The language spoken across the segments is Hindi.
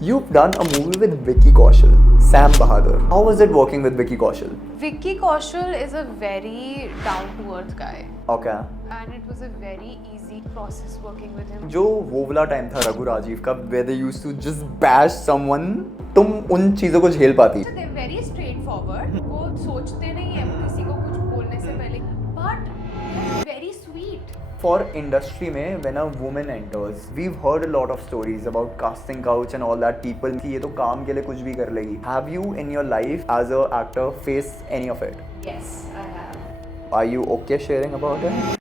You've done a movie with Vicky Kaushal, Sam Bahadur. How was it working with Vicky Kaushal? Vicky Kaushal is a very down-to-earth guy. Okay. And it was a very easy process working with him. जो वो वाला टाइम था रघु राजीव का where they used to just bash someone, तुम उन चीज़ों को झेल पाती? So they're very straightforward. वो सोचते नहीं है किसी को कुछ बोलने से पहले. But they're very sweet. For industry में when a woman enters, we've heard a lot of stories about casting couch and all that. People कि ये तो काम के लिए कुछ भी कर लेगी. Have you in your life as a actor faced any of it? Yes, I have. Are you okay sharing about it?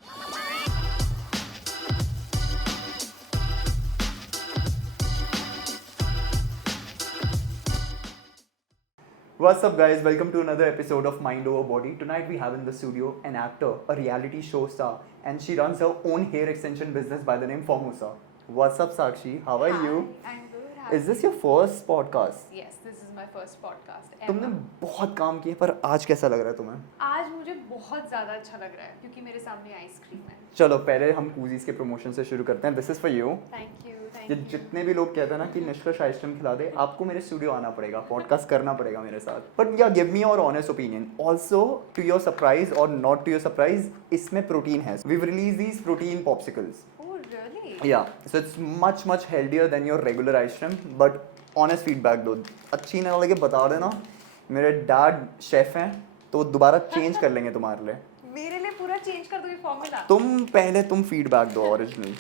What's up guys, welcome to another episode of Mind Over Body. Tonight we have in the studio an actor, a reality show star, and she runs her own hair extension business by the name Formosa. What's up Sakshi, how are you? I'm good. Is this your first podcast? Yes, this is my first podcast ever. तुमने बहुत काम किए पर आज कैसा लग रहा है तुम्हें? आज मुझे बहुत ज़्यादा अच्छा लग रहा है क्योंकि मेरे सामने आइसक्रीम है. चलो पहले हम कूजीज के प्रमोशन से शुरू करते हैं. This is for you. Thank you. ये जितने भी लोग कहते हैं ना कि निष्कर्ष आइसक्रीम खिला दे, आपको मेरे स्टूडियो आना पड़ेगा, पॉडकास्ट करना पड़ेगा मेरे साथ. But yeah give me your honest opinion. Also to your surprise और नॉट टू योर सरप्राइज, इसमें प्रोटीन है. We release these protein popsicles. Oh, really? Yeah, so it's much healthier than your regular ice cream. But honest feedback दो. अच्छी ना लगे बता देना. मेरे डैड शेफ हैं तो दोबारा चेंज कर लेंगे तुम्हारे लिए. मेरे लिए पूरा चेंज कर दोगे फॉर्मूला. तुम फीडबैक दो original.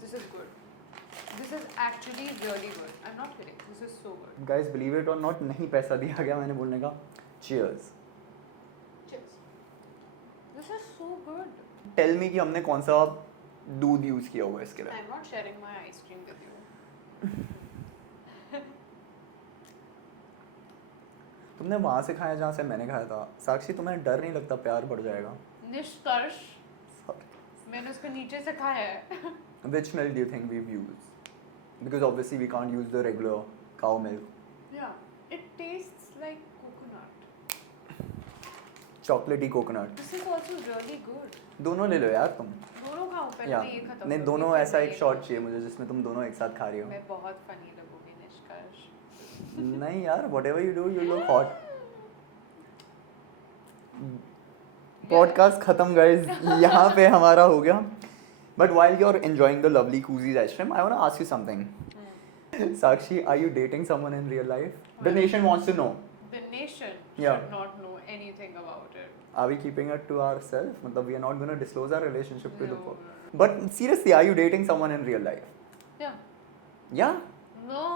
This is good. This is actually really good. I'm not kidding. This is so good. Guys, believe it or not, नहीं पैसा दिया गया मैंने बोलने का. Cheers. Cheers. This is so good. Tell me कि हमने कौन सा दूध यूज किया हुआ है इसके लिए. I'm not sharing my ice cream with you. तुमने वहाँ से खाया जहाँ से मैंने खाया था. साक्षी तुम्हें डर नहीं लगता प्यार बढ़ जाएगा? निष्कर्ष मैंने उसको नीचे से खाया है. Which milk do you think we've used? Because obviously we can't use the regular cow milk. Yeah, it tastes like coconut. Chocolatey coconut. This is also really good. दोनों ले लो यार तुम. दोनों खाओ पहले या मैं ये खत्म नहीं, करूंगी, दोनों फिर ऐसा मैं एक ये शॉट खाऊंगी. चाहिए मुझे जिसमें तुम दोनों एक साथ खा रही हो. मैं बहुत फनी लगूंगी निष्कर्ष. नहीं यार, whatever you do, you look hot. Podcast खत्म गाइस, यहाँ पे हमारा हो गया. But while you're enjoying the lovely Koozies ice cream, I want to ask you something. Sakshi, are you dating someone in real life? The nation wants to know. The nation Yeah. should not know anything about it. Are we keeping it to ourselves? मतलब we are not going to disclose our relationship to the No. world. But seriously, are you dating someone in real life? Yeah. Yeah? No.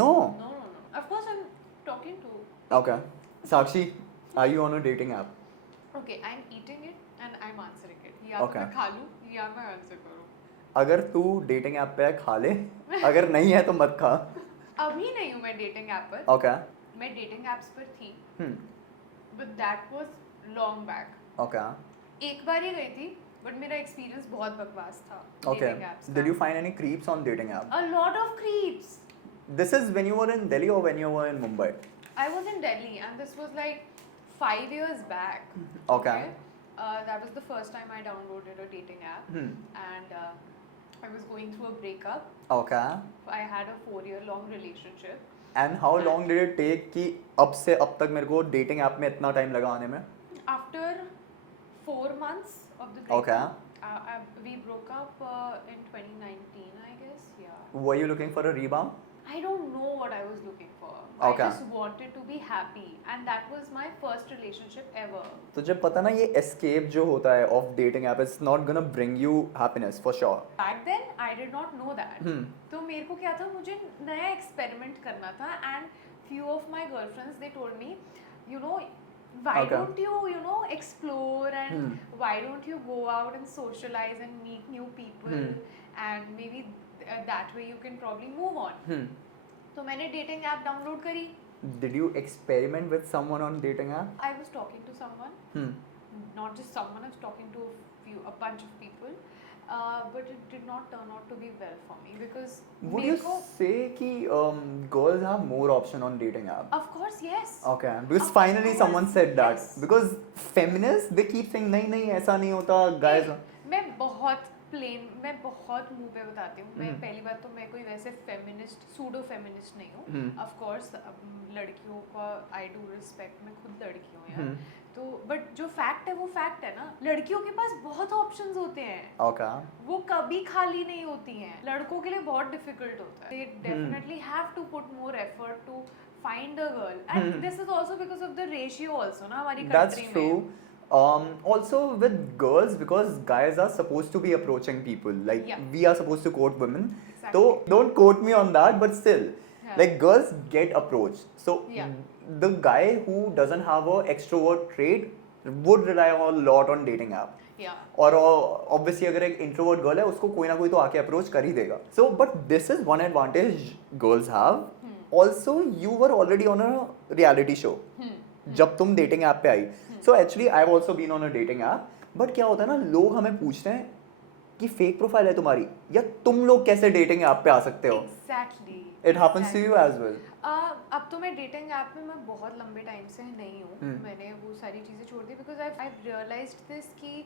No? No. Of course I'm talking to. Okay. Sakshi, are you on a dating app? Okay, I'm eating it and I'm answering it. या Okay. तो मैं खा लूँ या मैं आंसर करूँ. अगर तू डेटिंग ऐप पे है खा ले, अगर नहीं है तो मत खा. अभी नहीं हूँ मैं डेटिंग ऐप पर. Okay. मैं डेटिंग एप्स पर थी. Hmm. But that was long back. Okay. एक बार ही गई थी. But मेरा एक्सपीरियंस बहुत बकवास था. Okay. dating apps Did का. you find any creeps on dating app? A lot of creeps. This is when you were in Delhi or when you were in Mumbai? I was in Delhi and this was like 5 years back. Okay. That was the first time I downloaded a dating app. Hmm. And I was going through a breakup. Okay. I had a 4-year-long relationship. And how long did it take कि अब से अब तक मेरे को dating app में इतना time लगा आने में? After 4 months of the breakup, Okay. we broke up in 2019, I guess. Yeah. Were you looking for a rebound? I don't know what I was looking for. Okay. I just wanted to be happy, and that was my first relationship ever. तुझे पता ना ये escape जो होता है of dating app, it's not gonna bring you happiness for sure. Back then, I did not know that. Hmm. तो मेरे को क्या था, मुझे नया experiment करना था, and few of my girlfriends they told me, you know, why Okay. don't you know explore and why don't you go out and socialize and meet new people and maybe that way you can probably move on. Hmm. तो मैंने dating app download करी. Did you experiment with someone on dating app? I was talking to someone, Hmm. not just someone. I was talking to a bunch of people, but it did not turn out to be well for me because Would मेरे you को, say कि girls have more option on dating app? of course yes. Okay, because Of finally course, someone said that. yes. Because feminists they keep saying नहीं नहीं ऐसा नहीं होता guys. मैं बहुत प्लेन, मैं बहुत मुंह पे बताती हूँ, मैं पहली बात तो मैं कोई वैसे फेमिनिस्ट सूडो फेमिनिस्ट नहीं हूँ, ऑफ कोर्स लड़कियों का आई डू रिस्पेक्ट, मैं खुद लड़की हूँ यार, तो बट जो फैक्ट है वो फैक्ट है ना, लड़कियों के पास बहुत ऑप्शंस होते हैं, ओके, वो कभी खाली नहीं होती हैं, लड़कों के लिए बहुत डिफिकल्ट होता है, they definitely have to put more effort to find a girl, and this is also because of the ratio also na हमारी that's country true. में. Also with girls, because guys are supposed to be approaching people, like Yeah. we are supposed to quote women. Exactly. So don't quote me on that, but still, Yeah. like girls get approached. So Yeah. the guy who doesn't have a extrovert trait would rely a lot on dating app. Yeah. और ऑब्वियसली अगर एक इंट्रोवर्ट गर्ल है उसको कोई ना कोई तो आके अप्रोच कर ही देगा. So but this is one advantage girls have. Also you were already on a reality show जब तुम डेटिंग ऐप पे आई. So actually I have also been on a dating app. But क्या होता है ना, लोग हमें पूछते हैं कि फेक प्रोफाइल है तुम्हारी, या तुम लोग कैसे डेटिंग ऐप पे आ सकते हो. Exactly. It happens to you as well. अब तो मैं डेटिंग ऐप में मैं बहुत लंबे टाइम से नहीं हूँ, मैंने वो सारी चीज़ें छोड़ दी बिकॉज आई रियलाइज्ड दिस कि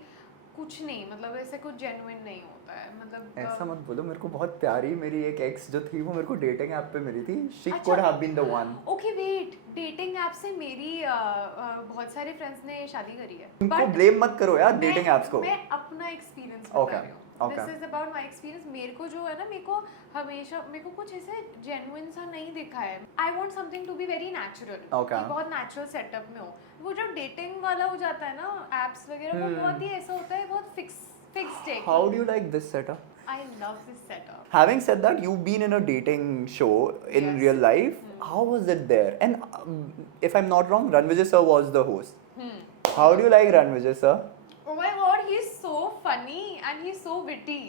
कुछ नहीं, मतलब ऐसे कुछ जेन्युइन नहीं होता है, मतलब ऐसा मत बोलो. मेरे को बहुत प्यारी मेरी एक एक्स जो थी वो मेरे को डेटिंग ऐप पे मिली थी. शी अच्छा. Could have been the one. Okay wait, dating app से मेरी बहुत सारे फ्रेंड्स ने शादी करी है. उनको But ब्लेम मत करो यार डेटिंग मैं- एप्स को. मैं अपना एक्सपीरियंस Okay, बता रही हूँ. okay. This is about my experience. मेरे को जो है ना, मेरे को हमेशा मेरे को कुछ ऐसे जेन्युइन सा नहीं दिखा है. I want something to be very natural, Okay. बहुत नेचुरल सेटअप में हो. वो जब डेटिंग वाला हो जाता है ना एप्स वगैरह, वो बहुत ही ऐसा होता है, बहुत फिक्स्ड है. How do you like this setup? I love this setup. Having said that, you've been in a dating show in Yes. real life. How was it there? And if I'm not wrong, Ranvijay sir was the host. How do you like Ranvijay sir? Oh my god, he's so funny and he's so witty.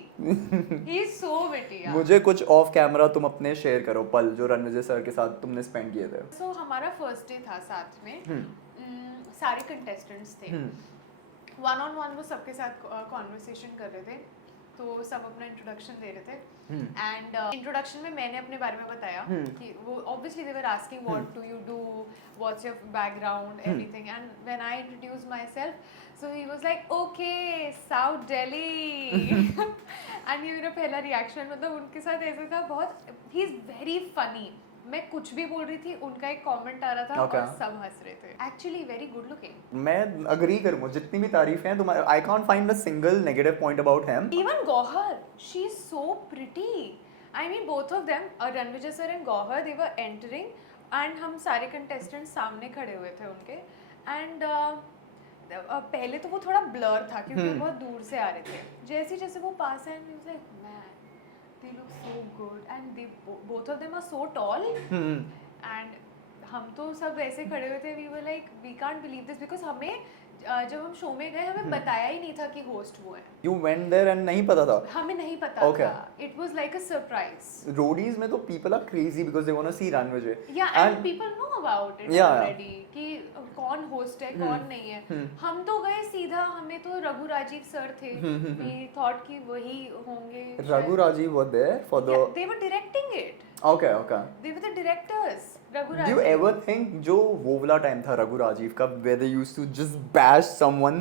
He's so witty. यार. मुझे कुछ ऑफ कैमरा तुम अपने शेयर करो पल जो रणविजय सर के साथ तुमने स्पेंड किए थे. So हमारा फर्स्ट डे था साथ में. सारे कंटेस्टेंट्स थे. वन ऑन वन वो सबके साथ कॉन्वर्सेशन कर रहे थे, तो सब अपना इंट्रोडक्शन दे रहे थे. एंड इंट्रोडक्शन में मैंने अपने बारे में बताया कि वो obviously they were asking what do you do, what's your background, everything. And when I introduce my self, so he was like okay south Delhi. And ये मेरा पहला रिएक्शन, मतलब उनके साथ ऐसे था, बहुत ही इज वेरी फनी. मैं कुछ भी बोल रही थी, उनका एक कमेंट आ रहा था Okay. और सब हंस रहे थे. Actually very good looking. मैं अग्री करूँ, जितनी भी तारीफें हैं तुम्हारे, I can't find a single negative point about him. Even Gauhar, she's so pretty. I mean, both of them, Ranvijay sir and Gauhar, they were entering, and हम सारे contestants सामने खड़े हुए थे उनके, and पहले तो वो थोड़ा blur था क्योंकि वो बहुत दूर से आ रहे थे. जैसे जैसे वो पास आए, and he was like, man, they look so good, and they both of them are so tall, and हम तो सब ऐसे खड़े हुए थे. We were like, we can't believe this, because हमें जब हम शो में गए हमें बताया ही नहीं था कि होस्ट वो है. You went there and नहीं पता था. हमें नहीं पता Okay. था. It was like a surprise. Roadies में तो people are crazy because they want to see Ranvijay. Yeah, and people know about it Yeah, already कि कौन होस्ट है कौन नहीं है. हम तो गए सीधा, हमें तो रघु राजीव सर थे. We thought कि वही होंगे. Raghu Rajiv were there for the. Yeah, they were directing it. Okay, okay. They were the directors. Raghu Do Rajiv. you ever think जो वो वाला टाइम था रघु राजीव का, where they used to just bash someone?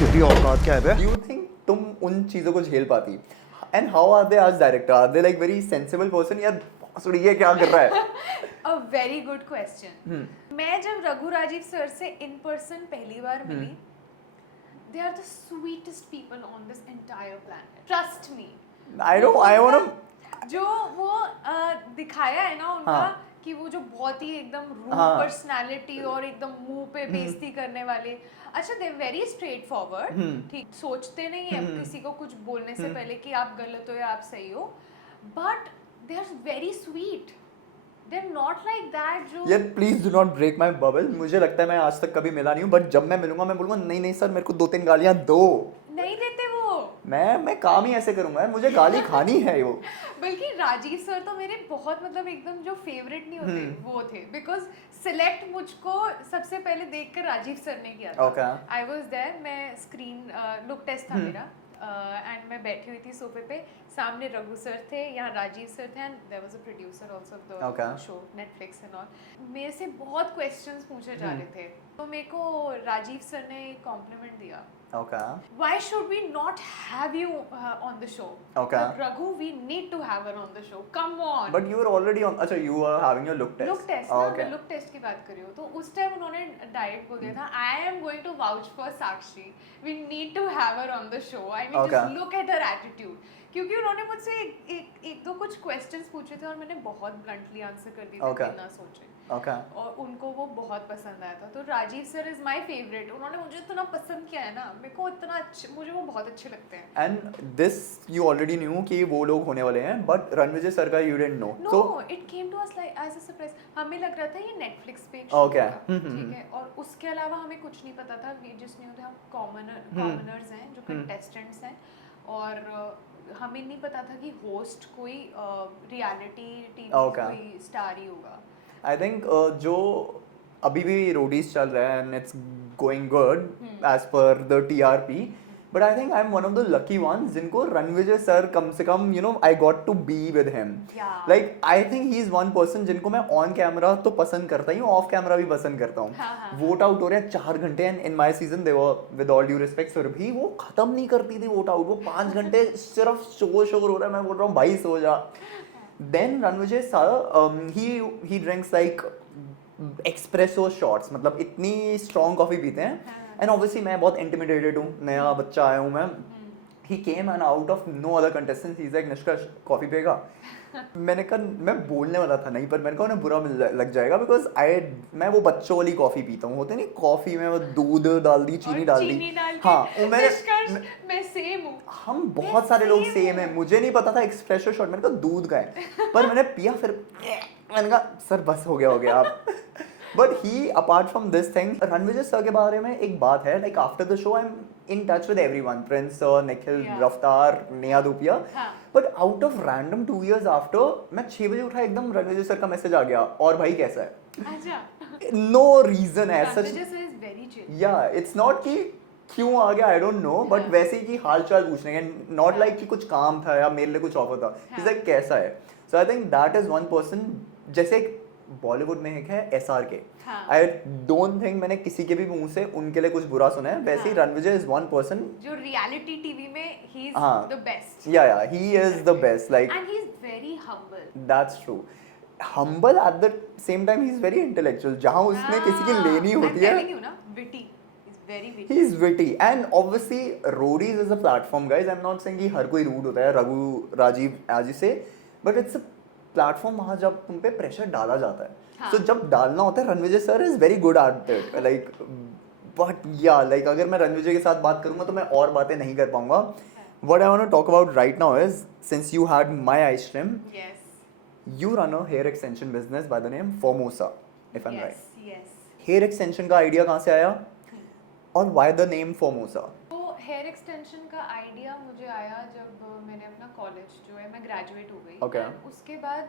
तेरी औकात क्या है बे? Do you think तुम उन चीजों को झेल पाती? And how are they as director? Are they like very sensible person? यार सॉरी ये क्या कर रहा है? A very good question. मैं जब रघु राजीव सर से in person पहली बार मिली, they are the sweetest people on this entire planet. Trust me. I know, I wanna. जो वो दिखाया है ना उनका, हाँ. कि वो जो बहुत ही एकदम रूड हाँ. पर्सनालिटी और एकदम मुंह पे बेइज्जती करने वाले. अच्छा, दे वेरी स्ट्रेट फॉरवर्ड. ठीक, सोचते नहीं है किसी को कुछ बोलने से पहले कि आप गलत हो या आप सही हो. But they are very sweet. They are not like that जो. यार please do not break my bubble. मुझे लगता है मैं आज तक कभी मिला नहीं हूँ, बट जब मैं मिलूंगा मैं बोलूंगा नहीं नहीं सर मेरे को 2-3 गालियाँ दो. नहीं देते वो. मैं काम ही ऐसे करूंगा यार, मुझे गाली खानी है वो. बल्कि राजीव सर तो मेरे बहुत, मतलब एकदम जो फेवरेट नहीं होते वो थे, बिकॉज सिलेक्ट मुझको सबसे पहले देखकर राजीव सर ने किया था. Okay. I was there. मैं स्क्रीन लुक टेस्ट था मेरा, एंड मैं बैठी हुई थी सोफे पे. सामने रघु सर थे, यहाँ राजीव सर थे, and there was a producer also of the Okay. Show, Netflix and all. मेरे से बहुत क्वेश्चंस पूछे जा रहे थे, तो मेरे को राजीव सर ने एक कॉम्प्लीमेंट दिया, Okay. why should we not have you on the show? Okay. But Raghu, we need to have her on the show. Come on. But you were already on. अच्छा, you were having your look test. Look test Oh, ना, okay. मैं लुक टेस्ट की बात कर रही हूँ, तो उस टाइम उन्होंने डायरेक्ट बोल दिया था, I am going to vouch for Sakshi, we need to have her on the show, I mean Okay. Just look at her attitude. क्योंकि उन्होंने मुझसे एक दो कुछ क्वेश्चंस पूछे थे और मैंने बहुत ब्लंटली आंसर कर दिए थे Okay. बिना सोचे, Okay. और उनको वो बहुत पसंद आया था। तो Rajeev sir is my favourite, उन्होंने मुझे इतना पसंद किया है ना, मेरे को इतना अच्छे, मुझे वो बहुत अच्छे लगते हैं। And this you already knew कि वो लोग होने वाले हैं, but रणविजय सर का you didn't know. No, So it came to us like as a surprise. हमें लग रहा था ये Netflix पे एक Okay. show होगा, ठीक है, और उसके अलावा हमें कुछ नहीं पता था, we just knew that हम commoners हैं जो contestants हैं, और हमें नहीं पता था कि होस्ट कोई रियलिटी टीवी Okay. कोई स्टार ही होगा। I think जो अभी भी रोडीज चल रहा है and it's going good as per the TRP, but I think I'm one of the lucky ones जिनको रणविजय सर कम से कम I got to be with him. Yeah. Like I think he is one person जिनको मैं on camera तो पसंद करता ही हूँ, off camera भी पसंद करता हूँ। हाँ। वोट आउट हो रहे हैं 4 घंटे and in my season they were with all due respect Surabhi वो खत्म नहीं करती थी वोट आउट, वो 5 घंटे सिर्फ शोर हो रहा है, मैं बोल रहा हूँ भाई सो जा। Then Ranvijay sir he drinks like espresso shots, मतलब इतनी strong coffee पीते हैं, and obviously मैं बहुत intimidated हूँ, नया बच्चा आया हूँ मैं। He came and out of no other contestants he's like निष्कर्ष कॉफी पिएगा। मैंने कहा मैं बोलने वाला था नहीं, पर मैंने कहा उन्हें बुरा लग जाएगा बिकॉज मैं वो बच्चों वाली कॉफी पीता हूँ, होते नहीं कॉफी में वो दूध डाल दी, चीनी डाल दी। हाँ वो मैं सेम हूँ, हम बहुत सारे लोग सेम है, मुझे नहीं पता था एक्सप्रेशो शॉट, मैंने कहा दूध का है, पर मैंने पिया, फिर मैंने कहा सर बस हो गया आप। But he apart from this thing, Ranvijay sir के बारे में एक बात है, like after the show I am in touch with everyone, Prince sir, Nikhil, Yeah. Raftar, Neha Dupia, हाँ. but out of random 2 years after मैं 6 बजे उठा, एकदम रणविजय सर का मैसेज आ गया, और भाई कैसा है? अच्छा, No reason as such. Ranvijay sir is very chill. Yeah, it's not कि क्यों आ गया, I don't know, but Yeah. वैसे ही कि हाल चाल पूछने के, not Yeah. like कि कुछ काम था या मेरे लिए कुछ ऑफर था, he's Yeah. like कैसा है? So I think that is one person, जैसे बॉलीवुड में एक है SRK, हाँ. I don't think मैंने किसी के भी मुंह से उनके लिए कुछ बुरा सुना है, वैसे ही हाँ. रणविजय is one person, जो रियलिटी टीवी में he is हाँ. the best. yeah, he is the best, like And he is very humble. that's true. Humble at the same time he's very intellectual, जहाँ उसने किसी की लेनी होती I'm है, telling you ना, witty. He's very witty. he is witty, and obviously Roadies is a platform, guys. I'm not saying कि हर कोई रूड होता है, रघु, राजीव, आज से, but it's a platform वहाँ जब तुम पे प्रेशर डाला जाता है, हाँ. so जब डालना होता है, Ranvijay sir is very good at it, like, but yeah, like अगर मैं रणविजय के साथ बात करूँगा तो मैं और बातें नहीं कर पाऊँगा. What I want to talk about right now is, since you had my ice cream, Yes. you run a hair extension business by the name Formosa, if I'm right. Yes. Hair extension का आइडिया कहाँ से आया, और why the name Formosa? तो हेयर एक्सटेंशन का आइडिया मुझे आया जब मैंने अपना कॉलेज जो है, मैं ग्रेजुएट हो गई, Okay. and उसके बाद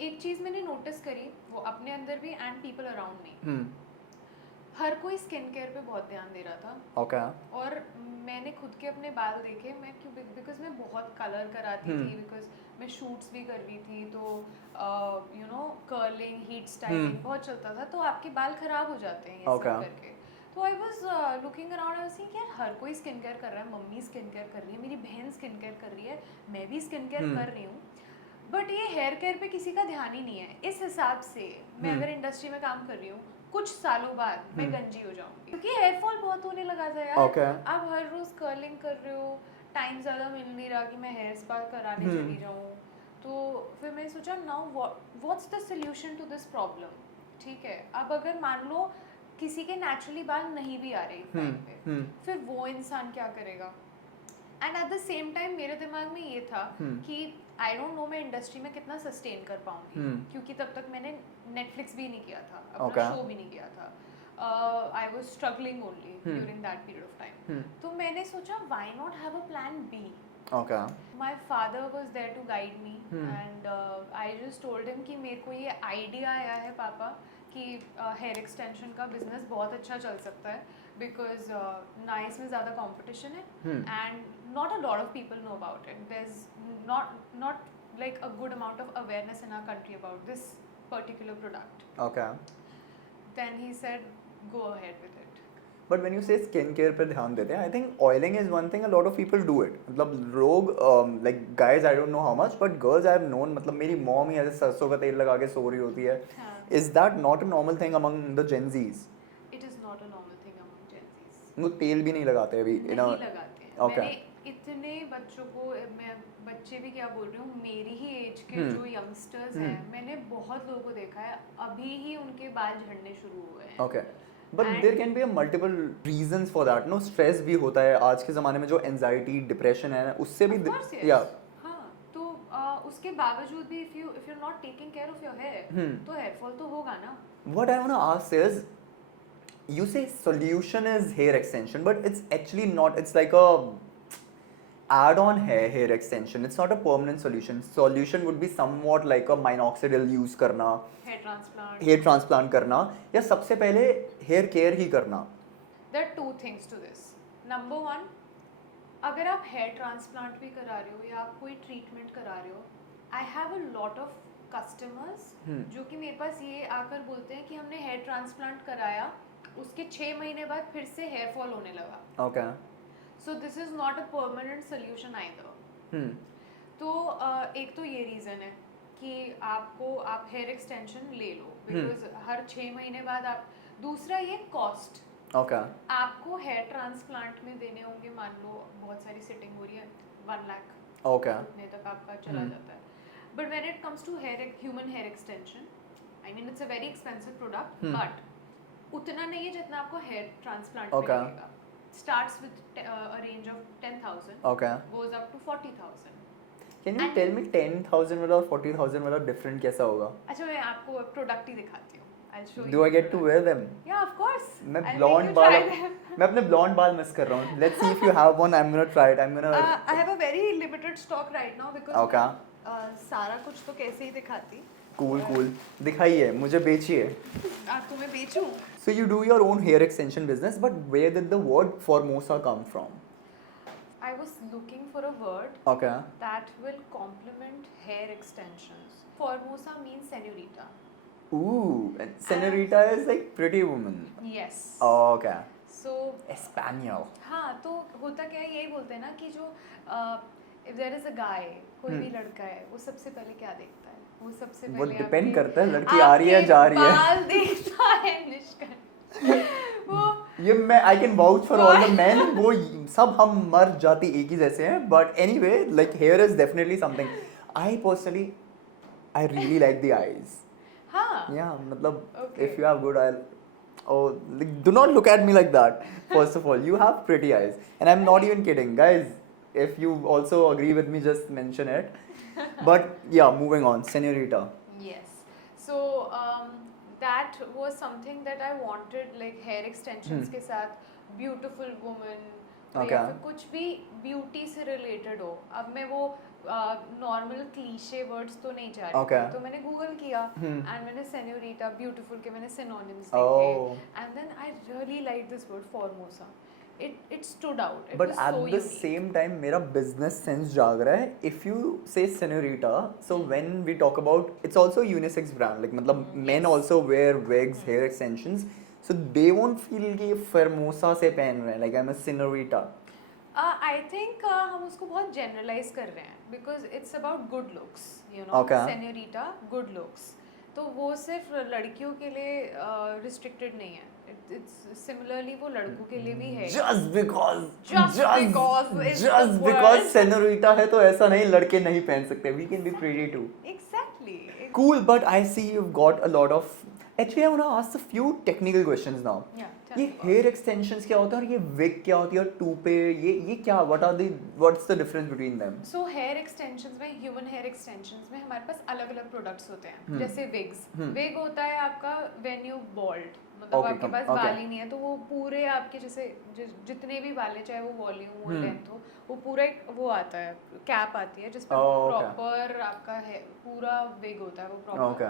एक चीज़ मैंने नोटिस करी, वो अपने अंदर भी एंड पीपल अराउंड मी, हर कोई स्किन केयर पे बहुत ध्यान दे रहा था। Okay. और मैंने खुद के अपने बाल देखे, मैं क्यों, बिकॉज मैं बहुत कलर कराती थी, बिकॉज मैं शूट्स भी कर रही थी, तो you know curling, heat styling बहुत चलता था, तो आपके बाल खराब हो जाते हैं ये Okay. सब करके। तो I was looking around, I was thinking यार हर कोई स्किन केयर कर रहा है, मम्मी स्किन केयर कर रही है, मेरी बहन स्किन केयर कर रही है, मैं भी स्किन केयर कर रही हूँ, बट ये हेयर केयर पे किसी का ध्यान ही नहीं है। इस हिसाब से मैं अगर इंडस्ट्री में काम कर रही हूँ, कुछ सालों बाद मैं गंजी हो जाऊंगी, क्योंकि हेयर फॉल बहुत होने लगा था यार। Okay. आप हर रोज कर्लिंग कर रहे हो, टाइम ज़्यादा मिल नहीं रहा कि मैं हेयर स्पा कराने चली जाऊँ, तो फिर मैंने सोचा now what's the solution to this problem. ठीक है, अब अगर मान लो किसी के नेचुरली बाल नहीं भी आ रहे इस टाइम पे, फिर वो इंसान क्या करेगा? And at the same time मेरे दिमाग में ये था कि आई डोंट नो मैं इंडस्ट्री में कितना सस्टेन कर पाऊंगी, क्योंकि तब तक मैंने नेटफ्लिक्स भी नहीं किया था, अपना शो भी नहीं किया था, I was struggling only during that period of time. तो मैंने सोचा why not have a plan B. Okay. My father was there to guide me, and I just told him कि मेरे को ये आइडिया आया है पापा कि हेयर एक्सटेंशन का बिजनेस बहुत अच्छा चल सकता है, बिकॉज ना इसमें ज़्यादा कंपटीशन है and not a lot of people know about it there is not like a good amount of awareness in our country about this particular product. Okay. Then he said, go ahead with it. But when you say skin care पे ध्यान देते हैं, I think oiling is one thing a lot of people do it. मतलब लोग like guys I don't know how much, but girls I have known, मतलब मेरी mom ही ऐसे सरसों का तेल लगा के सो रही होती है. हाँ. Is that not a normal thing among the Gen Zs? It is not a normal thing among Gen Zs. वो तेल भी नहीं लगाते अभी. नहीं लगाते हैं. Okay. मैंने इतने बच्चों को, मैं बच्चे भी क्या बोल रही हूँ, मेरी ही एज के जो यंगस्टर्स हैं, मैंने बहुत लोगों को देखा है अभी ही उनके बाल झड़ने शुरू हुए हैं. Okay. But there can be a multiple reasons for that. No, stress भी होता है आज के ज़माने में, जो anxiety, depression है उससे भी. Of course, yes. Yeah. हाँ, तो उसके बावजूद भी if you're not taking care of your hair, तो hair fall तो होगा ना. What I want to ask is, you say solution is hair extension, but it's actually not. It's like a add-on hair extension. It's not a permanent solution. Solution would be somewhat like a minoxidil use करना, hair transplant करना, या सबसे पहले hair care ही करना. There are two things to this. Number one, अगर आप hair transplant भी करा रहे हो या आप कोई treatment करा रहे हो, I have a lot of customers जो कि मेरे पास ये आकर बोलते हैं कि हमने hair transplant कराया, उसके 6 महीने बाद फिर से hair fall होने लगा. Okay. So this is not a permanent solution either. तो एक तो ये रीज़न है कि आप हेयर एक्सटेंशन ले लो बिकॉज हर 6 महीने बाद आप. दूसरा ये कॉस्ट. Okay. आपको हेयर ट्रांसप्लांट में देने होंगे, मान लो बहुत सारी सिटिंग हो रही है, 1 लाख. Okay. उतने तक आपका चला जाता है. But when it comes to human hair extension, I mean it's a very expensive product, but उतना नहीं है जितना आपको हेयर ट्रांसप्लांट में लगेगा. Starts with a range of 10,000. Okay. Goes up to 40,000. Can you tell me 10,000 वाला और 40,000 वाला different कैसा होगा? अच्छा, मैं आपको प्रोडक्ट ही दिखाती हूँ. I'll show you. Do I get to wear them? Yeah, of course. मैं I'll blonde make you बाल, try them. मैं अपने blonde बाल मिस कर रहा हूँ. Let's see if you have one. I'm gonna try it. I'm gonna. I have a very limited stock right now because Okay. सारा कुछ तो कैसे ही दिखाती. Cool. दिखाइए, मुझे बेचिए. तुम्हें बेचूं? So you do your own hair extension business, but where did the word Formosa come from? I was looking for a word Okay. that will complement hair extensions. Formosa means senorita. Ooh, and senorita is like pretty woman. Yes. Okay. So Espanol. हाँ, तो होता क्या है, यही बोलते हैं ना कि जो if there is a guy, कोई भी लड़का है, वो सबसे पहले क्या देखता है? वो सबसे वो पहले डिपेंड करता है लड़की आ रही है जा रही है. बाल देखता है निष्कर्ष. वो ये मैं I can vouch for all the men. वो सब हम मर्द जाति एक ही जैसे हैं. But anyway, like hair is definitely something. I personally, I really like the eyes. हाँ. Yeah, मतलब Okay. if you have good eye, oh, like, do not look at me like that. First of all, you have pretty eyes, and I'm not even kidding, guys. If you also agree with me, just mention it. But yeah, moving on, senorita. Yes. So that was something that I wanted, like hair extensions के साथ beautiful woman. Okay. या फिर कुछ भी ब्यूटी से रिलेटेड हो. अब मैं वो नॉर्मल क्लीशे वर्ड्स तो नहीं चाह रही Okay. थी, तो मैंने गूगल किया एंड मैंने सेन्योरिटा ब्यूटीफुल के मैंने सिनोनिम्स Oh. देखे and then I really like this word formosa. It stood out. It But was at so the unique. same time, मेरा business sense जाग रहा है. If you say senorita, so when we talk about, it's also a unisex brand. Like मतलब men Yes. also wear wigs, hair extensions. So they won't feel कि Formosa से पहन रहे हैं. Like I'm a senorita. I think हम उसको बहुत generalize कर रहे हैं because it's about good looks, you know. Okay. Senorita, good looks. तो वो सिर्फ लड़कियों के लिए restricted नहीं है. It's similarly वो लड़कों के लिए भी है. Just because Just because is just the because word. senorita है तो ऐसा नहीं लड़के नहीं पहन सकते. We can be pretty too. Exactly. Cool, but I see you've got a lot of. Actually, I want to ask a few technical questions now. Yeah. tell ये me about हेयर एक्सटेंशंस क्या होता है और ये विग क्या होती है और टूपे ये क्या what's the difference between them? So here extensions में, ह्यूमन हेयर एक्सटेंशंस में हमारे पास अलग अलग प्रोडक्ट्स होते हैं. जैसे विग्स. विग होता है आपका व्हेन यू बॉल्ड, मतलब Okay, आपके पास okay. बाल ही नहीं है तो वो पूरे आपके जैसे जितने भी बाल है, चाहे वो वॉल्यूम हो लेंथ हो, वो पूरा एक वो आता है, कैप आती है जिस पर Oh, okay. प्रॉपर आपका है पूरा विग होता है वो प्रॉपर. ओके.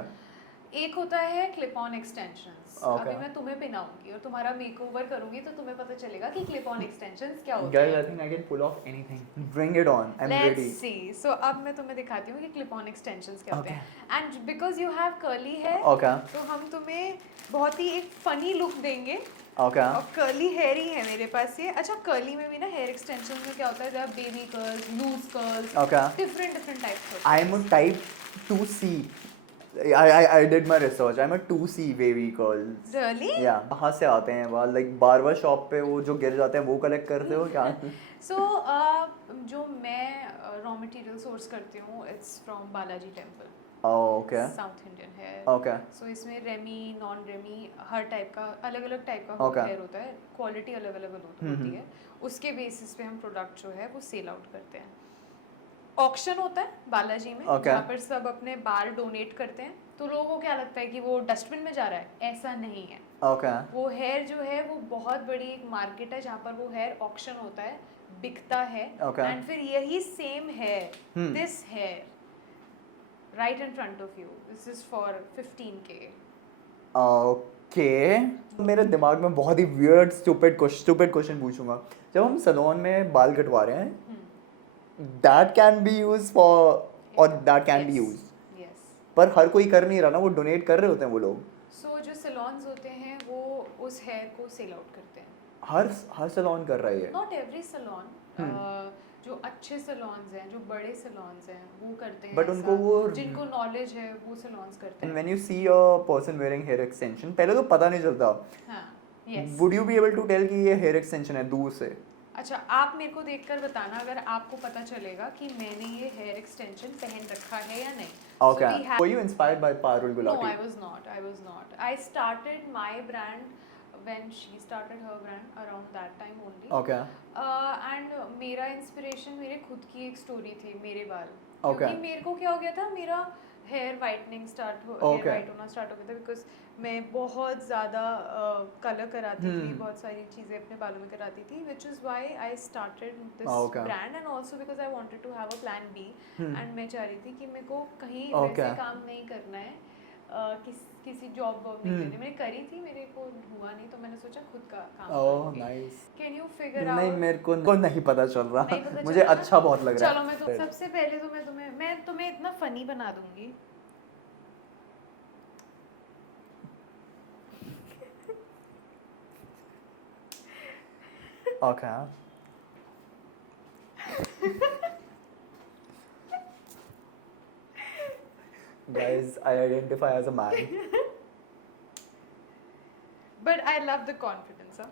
एक होता है क्लिप ऑन एक्सटेंशंस। Okay. अभी मैं तुम्हें पहनाऊंगी और तुम्हारा मेकओवर करूंगी तो तुम्हें पता चलेगा कि क्लिप ऑन एक्सटेंशंस क्या होते Guys, I हैं। think I can pull off anything. Bring it on. I'm Let's ready. see. So अब मैं तुम्हें दिखाती हूँ कि क्लिप ऑन एक्सटेंशंस क्या होते हैं। And because you have curly hair, Okay. तो हम तुम्हें बहुत ही एक फनी लुक देंगे। Okay. और कर्ली हेयर ही है मेरे पास ये। अच्छा, कर्ली में भी ना हेयर एक्सटेंशन में क्या होता है, जब baby curls, loose curls, Okay. Different types. I'm a type 2C. I did my research. I'm a 2C wavy curls. Really? Yeah. कहाँ से आते हैं बाल? Like barber shop पे वो जो गिर जाते हैं वो कलेक्ट करते हो क्या? So जो मैं रॉ मटेरियल सोर्स करती हूँ, it's from Balaji temple, Oh, okay. South Indian hair. Okay. So इसमें रेमी, नॉन रेमी, हर टाइप का अलग अलग टाइप का Okay. हेयर होता है, क्वालिटी अलग अलग होती है। उसके बेसिस पे हम प्रोडक्ट जो है वो सेल आउट करते हैं। ऑक्शन होता है बालाजी में, Okay. जहाँ पर सब अपने बाल डोनेट करते हैं। तो लोगों को क्या लगता है कि वो डस्टबिन में जा रहा है, ऐसा नहीं है। Okay. वो हेयर जो है वो बहुत बड़ी एक मार्केट है जहाँ पर वो हेयर ऑक्शन होता है, बिकता है। Okay. एंड फिर यही same hair, Hmm. This hair right in front of you, this is for 15K। Okay. मेरे दिमाग में बहुत ही weird stupid क्वेश्चन पूछूंगा। जब हम सैलून में बाल कटवा रहे हैं, that can be used for or that can be used. Yes. पर हर कोई कर नहीं रहा ना, वो डोनेट कर रहे होते हैं वो लोग। सो जो सैलून्स होते हैं वो उस हेयर को सेल आउट करते हैं। हर सैलून कर रहा है ये। नॉट एवरी सैलून, जो अच्छे सैलून्स हैं, जो बड़े सैलून्स हैं, वो करते हैं। But ऐसा। उनको वो जिनको नॉलेज है वो सैलून्स करते And हैं। when you see a person wearing hair extension, पहले तो पता नहीं चलता। हाँ, yes. Would you be able to tell कि ये hair extension है दूर से? अच्छा, आप मेरे को देखकर बताना अगर आपको पता चलेगा कि मैंने ये हेयर एक्सटेंशन पहन रखा है या नहीं। Okay. So we have- Were you inspired by Parul No, Gulati? I was not. I started my brand when she started her brand around that time only. Okay. And मेरा इंस्पिरेशन मेरे खुद की एक स्टोरी थी, मेरे बाल। Okay. क्योंकि मेरे को क्या हो गया था, मेरा hair whitening hair Okay. White होना स्टार्ट हो गया था, बिकॉज मैं बहुत ज़्यादा कलर कराती थी, बहुत सारी चीज़ें अपने बालों में कराती थी, which is why I started this Okay. Brand. And also because I wanted to have a plan B. एंड मैं चाह रही थी कि मेरे को कहीं Okay. वैसे काम नहीं करना है, किसी जॉब वॉब नहीं करनी। मैंने करी थी, मेरे को हुआ नहीं, तो मैंने सोचा खुद का काम Oh, करूंगी। nice. कैन यू फिगर नहीं, आउट? मेरे को नहीं पता चल रहा। नहीं पता मुझे चला ना? अच्छा बहुत लग रहा है। चलो मैं तो सबसे पहले तो मैं तुम्हें इतना फनी बना दूंगी। Okay. Guys, I identify as a man. But I love the confidence, huh?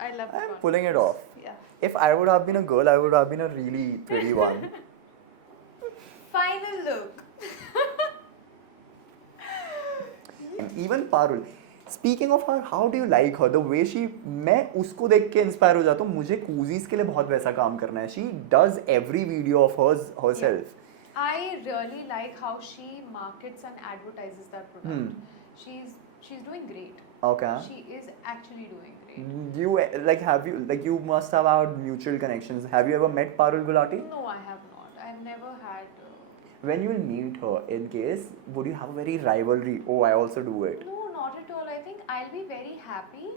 I love the I'm confidence. pulling it off. Yeah. If I would have been a girl, I would have been a really pretty one. Final look. Even Parul. Speaking of her, how do you like her? The way she, मैं उसको देख के इंस्पायर हो जाता हूँ। मुझे कूजीज के लिए बहुत वैसा काम करना है. She does every video of hers herself. I really like how she markets and advertises that product. She's doing great. Okay. She is actually doing great. You must have had mutual connections. Have you ever met Parul Gulati? No, I have not. I've never had. When you will meet her, in case, would you have a very rivalry? Oh, I also do it. No, not at all. I think I'll be very happy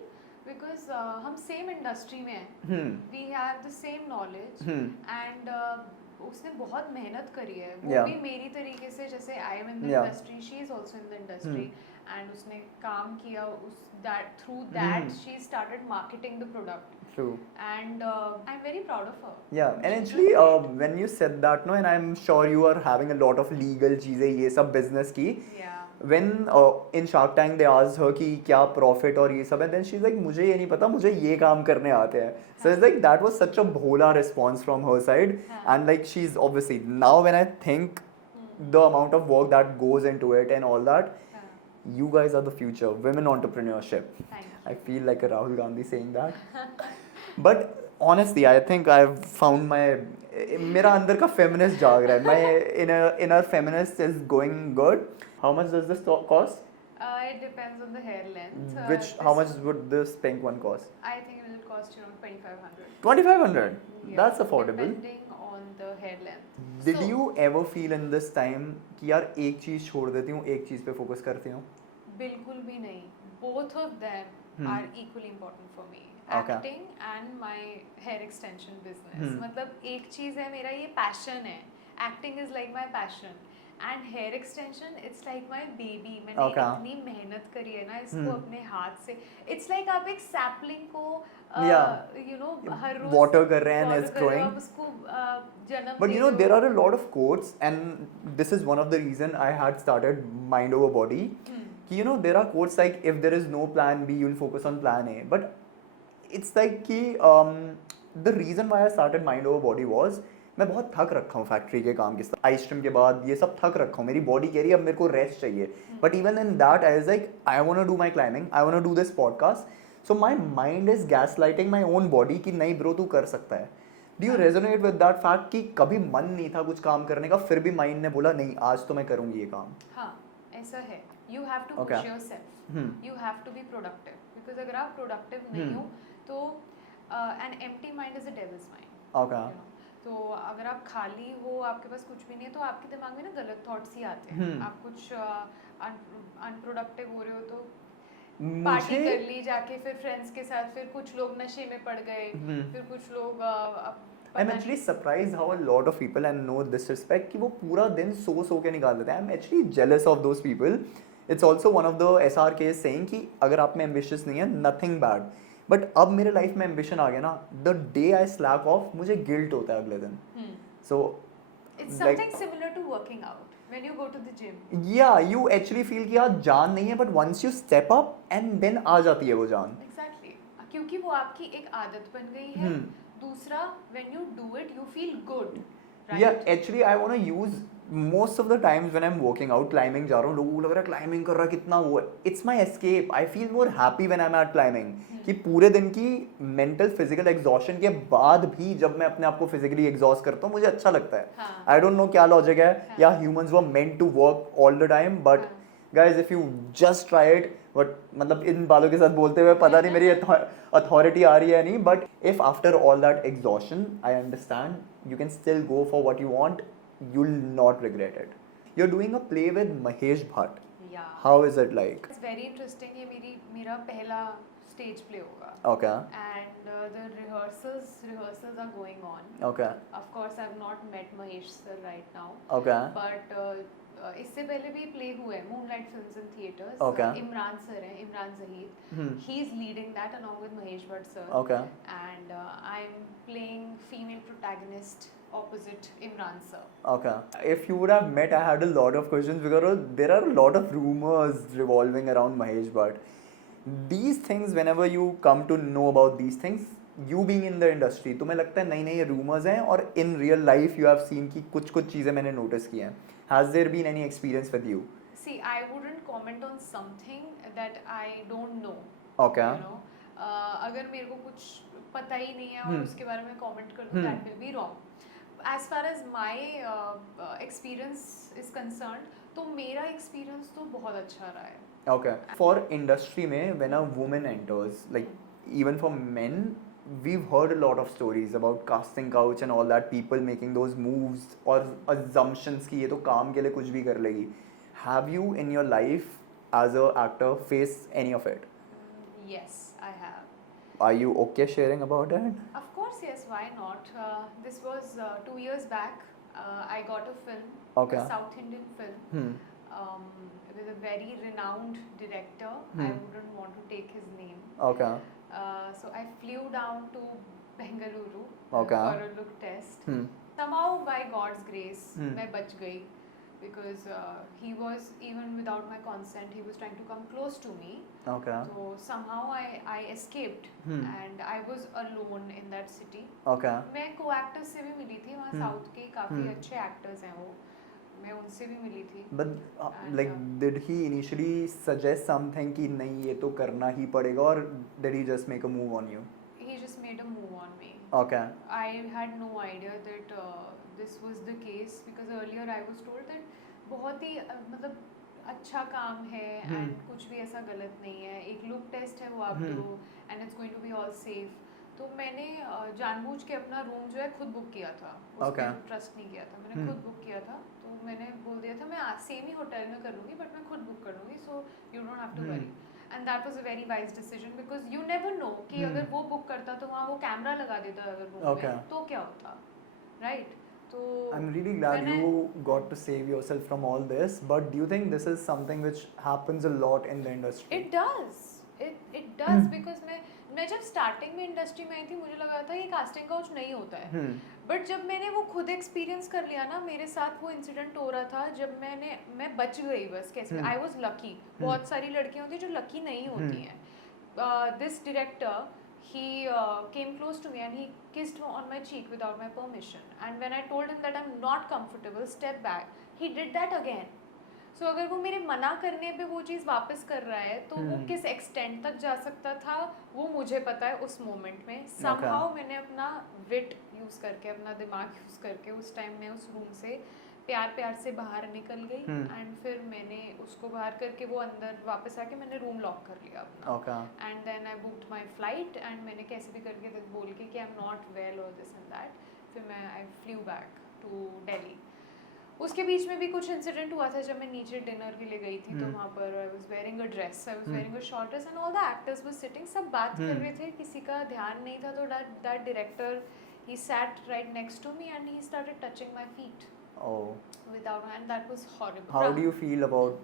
because हम same industry में हैं. We have the same knowledge and उसने बहुत मेहनत करी है। वो भी मेरी तरीके से, जैसे I am in the industry, she is also in the industry and उसने काम किया through that she started marketing the product. True. And I'm very proud of her. Yeah, and actually, when you said that, no, and I'm sure you are having a lot of legal चीजें ये सब business की. Yeah. When in Shark Tank they asked her कि क्या profit और ये सब है, then she's like मुझे ये नहीं पता, मुझे ये काम करने आते हैं. So it's like that was such a bhola response from her side, and like she's obviously now when I think the amount of work that goes into it and all that, you guys are the future, women entrepreneurship. Thank you. I feel like a Rahul Gandhi saying that. But honestly, I think I've found my मेरा अंदर का feminist जाग रहा है. My inner feminist is going good. How much does this cost? It depends on the hair length. How much would this pink one cost? I think it will cost around 2,500. 2,500. Yeah, That's affordable. Depending on on the hair length. Did So, you ever feel in this time कि यार एक चीज़ छोड़ देती हूँ, एक चीज़ पे फोकस करती हूँ? बिल्कुल भी नहीं. Both of them are equally important for me. Okay. Acting and my hair extension business. Hmm. मतलब एक चीज़ है, मेरा ये passion है. Acting is like my passion. And hair extension, it's like my baby. मैंने Okay. इतनी मेहनत करी है ना इसको अपने हाथ से. It's like आप एक sapling को Yeah. you know her rose Water कर रहे हैं and water it's कर रहे हो, growing. आप उसको जन्म But दे you know, रहे there हो. are a lot of quotes, and this is one of the reason I had started Mind Over Body. कि you know, there are quotes like if there is no plan B, you'll focus on plan A. But it's like कि the reason why I started Mind Over Body was मैं बहुत थक रखा हूँ फैक्ट्री के काम के साथ, आइस क्रीम के बाद ये सब थक रखा हूँ, मेरी बॉडी कह रही है अब मेरे को रेस्ट चाहिए. But even in that I was like I want to do my climbing, I want to do this podcast. So my mind is gaslighting my own body कि नहीं ब्रो तू कर सकता है. Do you resonate with that fact कि कभी मन नहीं था कुछ काम करने का, फिर भी माइंड ने बोला नहीं आज तो मैं करूँगी ये काम? हाँ, ऐसा है. You have to Okay. push yourself. You have to be productive. Because अगर आप productive नहीं हो तो an empty mind is a devil's mind. Okay. You know? तो अगर आप खाली हो, आपके पास कुछ भी नहीं है, तो आपके दिमाग में ना गलत थॉट्स ही आते हैं. आप कुछ अनप्रोडक्टिव हो रहे हो तो पार्टी कर ली जाके, फिर फ्रेंड्स के साथ, फिर कुछ लोग नशे में पड़ गए, फिर कुछ लोग I'm actually surprised how a lot of people, and no disrespect, कि वो पूरा दिन सो के निकाल देते हैं. I'm actually jealous of those people. It's also one of the SRKs saying कि अगर आप में ambitious नहीं है, nothing bad. But अब मेरे लाइफ में ambition आ गया ना, the day I slack off, मुझे guilt होता है अगले दिन. So it's like, something similar to working out when you go to the gym. yeah, you actually feel कि यार जान नहीं है, but once you step up and then आ जाती है वो जान. Exactly. क्योंकि वो आपकी एक आदत बन गई है. दूसरा, when you do it, you feel good, right? Yeah, actually I want to use most of the times when I'm working out, climbing जा रहा हूँ, लोगों को लग रहा है climbing कर रहा है कितना वो है. It's my escape. I feel more happy when I'm at climbing. कि पूरे दिन की mental physical exhaustion के बाद भी जब मैं अपने आप को physically exhaust करता हूँ, मुझे अच्छा लगता है. I don't know क्या logic है. Yeah, humans were meant to work all the time, but guys, if you just try it, but मतलब इन बालों के साथ बोलते हुए पता नहीं मेरी authority आ रही है नहीं, but if after all that exhaustion, I understand, you can still go for what you want, you'll not regret it. You're doing a play with Mahesh Bhatt. Yeah. How is it like? It's very interesting. ये मेरा पहला stage play होगा. Okay. And the rehearsals are going on. Okay. Of course, I've not met Mahesh sir right now. Okay. But इससे पहले भी प्ले हुए हैं Moonlight Films and Theatres. Okay. Imran sir हैं, Imran Zahid. He is leading that along with Mahesh Bhatt sir. Okay. And I'm playing female protagonist opposite Imran sir. Okay. If you would have met, I had a lot of questions because there are a lot of rumors revolving around Mahesh Bhatt. These things, whenever you come to know about these things, you being in the industry, तुम्हें लगता है नहीं नहीं ये rumors हैं, और in real life you have seen कि कुछ चीज़ें मैंने notice की हैं. Has there been any experience with you? See, I wouldn't comment on something that I don't know. Okay. You know, अगर मेरे को कुछ पता ही नहीं है और उसके बारे में comment कर दूँ, that will be wrong. As far as my experience is concerned, तो मेरा experience तो बहुत अच्छा रहा है. Okay. For industry में, when a woman enters, like even for men, we've heard a lot of stories about casting couch and all that, people making those moves or assumptions कि ये तो काम के लिए कुछ भी कर लेगी. Have you in your life as a actor faced any of it? Yes, I have. Are you okay sharing about it? Of course, yes. Why not? This was 2 years back. I got a film, Okay. a South Indian film, with a very renowned director. I wouldn't want to take his name. Okay. So I flew down to Bengaluru Okay. for a look test. Somehow, by God's grace, मैं बच गई. Because he was, even without my consent, he was trying to come close to me. Okay. So somehow I escaped and I was alone in that city. Okay. मैं co-actors से भी मिली थी वहाँ, साउथ के काफ़ी अच्छे actors हैं वो, मैं उनसे भी मिली थी. But like, did he initially suggest something कि नहीं ये तो करना ही पड़ेगा, or did he just make a move on you? He just made a move on me. Okay. I had no idea that this was the case, because earlier I was told that बहुत ही मतलब अच्छा काम है and कुछ भी ऐसा गलत नहीं है, एक लुक टेस्ट है वो आप दो and it's going to be all safe. तो मैंने जानबूझ के अपना रूम जो है खुद बुक किया था, उस Okay. पर ट्रस्ट नहीं किया था, मैंने खुद बुक किया था। तो मैंने बोल दिया था मैं सेम ही होटल में कर लूँगी बट मैं खुद बुक कर लूँगी, so you don't have to worry. And that was a very wise decision because you never know कि अगर वो बुक करता तो वहाँ वो कैमरा लगा देता अगर रूम Okay. में तो क्या होता, राइट? तो I'm really glad मैंने- you got to save yourself from all this, but do you think this is something which happens a lot in the industry? It does. It does because मैं जब स्टार्टिंग में इंडस्ट्री में आई थी मुझे लगा था ये कास्टिंग काउच नहीं होता है, बट जब मैंने वो खुद एक्सपीरियंस कर लिया ना, मेरे साथ वो इंसिडेंट हो रहा था जब मैं बच गई बस कैसे, आई वॉज लकी। बहुत सारी लड़कियां होती हैं जो लकी नहीं होती हैं। This director he came close to me and he kissed on my cheek without my permission, and when I told him that I'm not comfortable, step back, he did that again. So अगर वो मेरे मना करने पे वो चीज़ वापस कर रहा है तो वो किस एक्सटेंट तक जा सकता था वो मुझे पता है उस मोमेंट में। somehow मैंने अपना विट यूज़ करके, अपना दिमाग यूज़ करके उस टाइम में उस रूम से प्यार से बाहर निकल गई, एंड फिर मैंने उसको बाहर करके वो अंदर वापस आके मैंने रूम लॉक कर लिया अपना, and then I booked my flight, and मैंने कैसे भी करके बोल के कि आई एम नॉट वेल और दिस एंड दैट, फिर मैं I flew back to Delhi. उसके बीच में भी कुछ इंसिडेंट हुआ था जब मैं नीचे डिनर के लिए गई थी, तो वहाँ पर I was wearing a dress, I was wearing a short dress and all the actors were sitting, सब बात कर रहे थे, किसी का ध्यान नहीं था, तो that director he sat right next to me and he started touching my feet without, and that was horrible. How do you feel about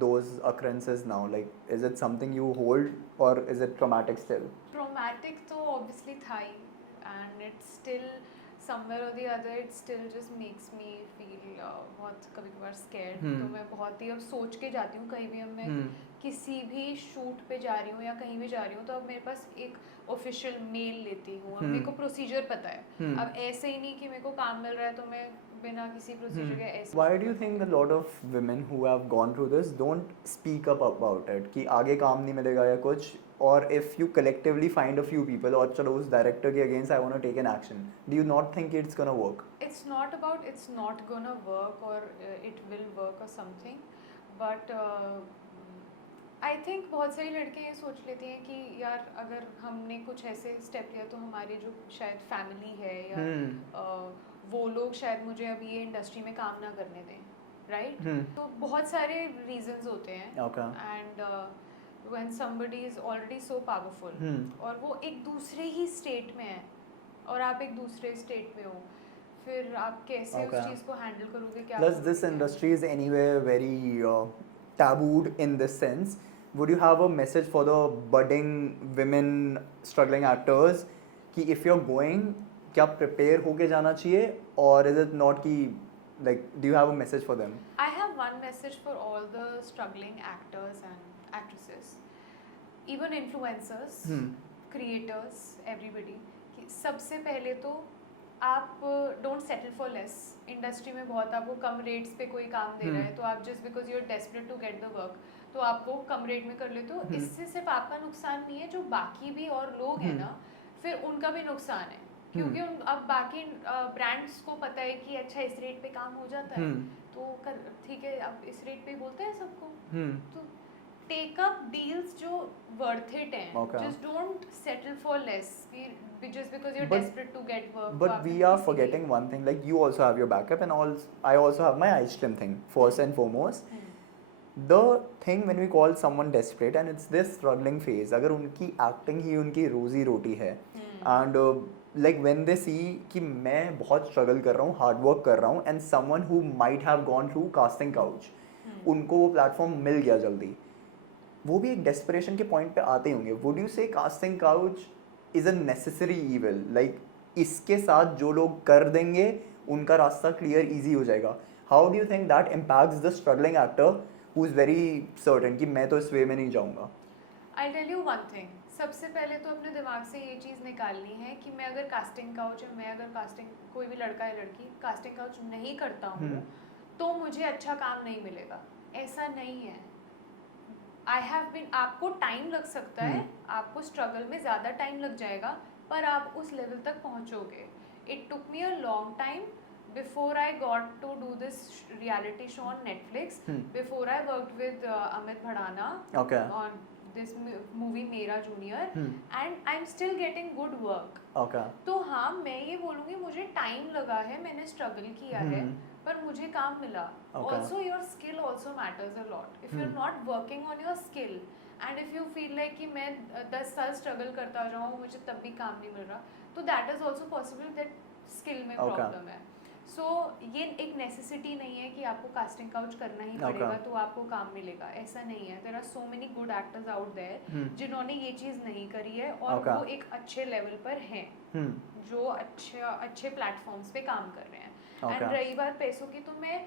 those occurrences now? Like, is it something you hold or is it traumatic still? Traumatic तो obviously था ही, and it's still somewhere or the other it still just makes me feel बहुत कभी कभार scared। तो मैं बहुत ही अब सोच के जाती हूँ कहीं भी, अब मैं किसी भी शूट पे जा रही हूँ या कहीं भी जा रही हूँ तो अब मेरे पास एक ऑफिशियल मेल लेती हूँ, अब मेरे को प्रोसीजर पता है, अब ऐसे ही नहीं कि मेरे को काम मिल रहा है तो मैं बिना किसी प्रोसीजर के ऐसे। Why do you think a lot of women who have gone through this don't speak up about it कि आगे काम नहीं मिलेगा या कुछ, और if you collectively find a few people और चलो उस director के against I want to take an action, do you not think it's gonna work? It's not about it's not gonna work or it will work or something, but I think बहुत सारी लड़कियाँ ये सोच लेती हैं कि यार अगर हमने कुछ ऐसे स्टेप लिया तो हमारे जो शायद फैमिली है या वो लोग शायद मुझे अभी ये इंडस्ट्री में काम ना करने दें, राइट? तो बहुत सारे रीजंस होते हैं, and when somebody is already so powerful और वो एक दूसरे ही स्टेट में है और आप एक दूसरे स्टेट में हो, फिर आप कैसे उस चीज़ को हैंडल करोगे? क्या Plus this industry is anyway very tabooed in this sense. Would you have a message for the budding women struggling actors कि if you're going क्या prepare होके जाना चाहिए, or is it not कि like do you have a message for them? I have one message for all the struggling actors and actresses, even influencers, creators, everybody, कि सबसे पहले तो आप don't settle for less. Industry में बहुत आपको कम रेट्स पे कोई काम दे रहा है तो आप just because you are desperate to get the work तो आप वो कम रेट में कर लेते हो। इससे सिर्फ आपका नुकसान नहीं है, जो बाकी भी और लोग हैं ना फिर उनका भी नुकसान है, क्योंकि अब बाकी ब्रांड्स को पता है कि अच्छा इस रेट पे काम हो जाता है तो ठीक है अब इस रेट पे बोलते हैं सबको, तो टेक अप डील्स जो वर्थ इट हैं, just don't settle for less just because you're desperate to get work. But we are forgetting one thing, like you also have your backup and all, I also have my ice cream thing first and foremost. The thing when we call someone desperate and it's this struggling phase, अगर उनकी acting ही उनकी रोजी रोटी है and like when they see कि मैं बहुत struggle कर रहा हूँ, hard work कर रहा हूँ and someone who might have gone through casting couch, उनको वो platform मिल गया जल्दी, वो भी एक desperation के point पे आते होंगे। Would you say casting couch is a necessary evil? Like इसके साथ जो लोग कर देंगे उनका रास्ता clear easy हो जाएगा। How do you think that impacts the struggling actor who is very certain कि मैं तो इस way में नहीं जाऊँगा? I'll tell you one thing. सबसे पहले तो अपने दिमाग से ये चीज़ निकालनी है कि मैं अगर कास्टिंग काउच या मैं अगर कास्टिंग कोई भी लड़का या लड़की कास्टिंग काउच नहीं करता हूँ तो मुझे अच्छा काम नहीं मिलेगा, ऐसा नहीं है। आई हैव बीन, आपको टाइम लग सकता है, आपको स्ट्रगल में ज़्यादा टाइम लग जाएगा पर आप उस लेवल तक पहुँचोगे। It took me a long time before I got to do this reality show on Netflix, before I worked with Amit Bhadana on this movie Mera junior and I'm still getting good work. Okay. तो हाँ मैं ये बोलूँगी मुझे टाइम लगा है, मैंने स्ट्रगल किया है, पर मुझे काम मिला. Okay. Also your skill also matters a lot. If you're not working on your skill and if you feel like कि मैं 10 साल स्ट्रगल करता जाऊँ मुझे तब भी काम नहीं मिल रहा, तो that is also possible that skill में प्रॉब्लम है. सो ये एक नेसेसिटी नहीं है कि आपको कास्टिंग काउच करना ही पड़ेगा तो आपको काम मिलेगा, ऐसा नहीं है. There are so many good actors out there जिन्होंने ये चीज़ नहीं करी है और वो एक अच्छे लेवल पर हैं, जो अच्छे प्लेटफॉर्म्स पे काम कर रहे हैं. एंड रही बात पैसों की, तो मैं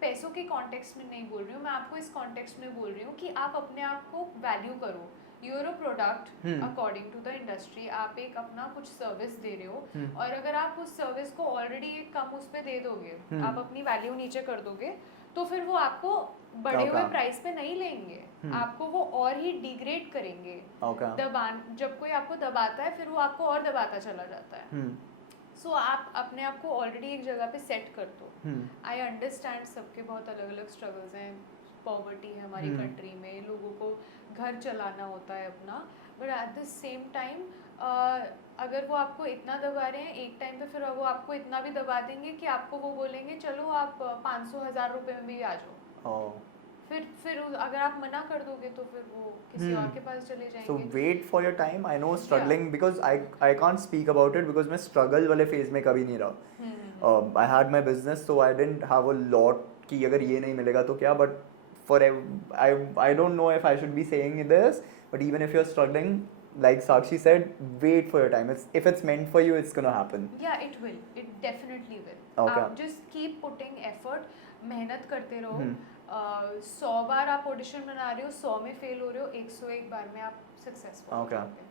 पैसों के कॉन्टेक्स्ट में नहीं बोल रही हूँ, मैं आपको इस कॉन्टेक्स्ट में बोल रही हूँ कि आप अपने आप को वैल्यू करो. You're a product according to the industry. आप एक अपना कुछ सर्विस दे रहे हो और अगर आप उस सर्विस को ऑलरेडी एक कम उस पे दे दोगे, आप अपनी वैल्यू नीचे कर दोगे, तो फिर वो आपको बढ़े हुए प्राइस पे नहीं लेंगे, आपको वो और ही डिग्रेड करेंगे. जब कोई आपको दबाता है फिर वो आपको और दबाता चला जाता है. सो आप अपने आप को ऑलरेडी एक जगह पे सेट कर दो. आई अंडरस्टैंड सबके बहुत अलग अलग स्ट्रगल्स हैं. पॉवर्टी है हमारी कंट्री में, लोगों को घर चलाना होता है अपना, but at the same time अगर वो आपको इतना दबा रहे हैं एक टाइम पे, फिर वो आपको इतना भी दबा देंगे कि आपको वो बोलेंगे चलो आप 500,000 रुपए में भी आ जाओ. फिर अगर आप मना कर दोगे तो फिर वो किसी और के पास चले जाएंगे. So wait for your time. I know struggling because I can't speak about it because मैं struggle वाले phase में कभी नहीं रहा. I had my business so I didn't have a lot कि अगर ये नहीं मिलेगा तो क्या, but for I don't know if I should be saying this, but even if you're struggling, like Sakshi said, wait for your time. If it's meant for you, it's gonna happen. Yeah, it will. It definitely will. Okay. Just keep putting effort. मेहनत करते रहो. 100 बार आप ऑडिशन बना रहे हो, 100 में फेल हो रहे हो, 101 बार में आप सक्सेसफुल हो जाओगे.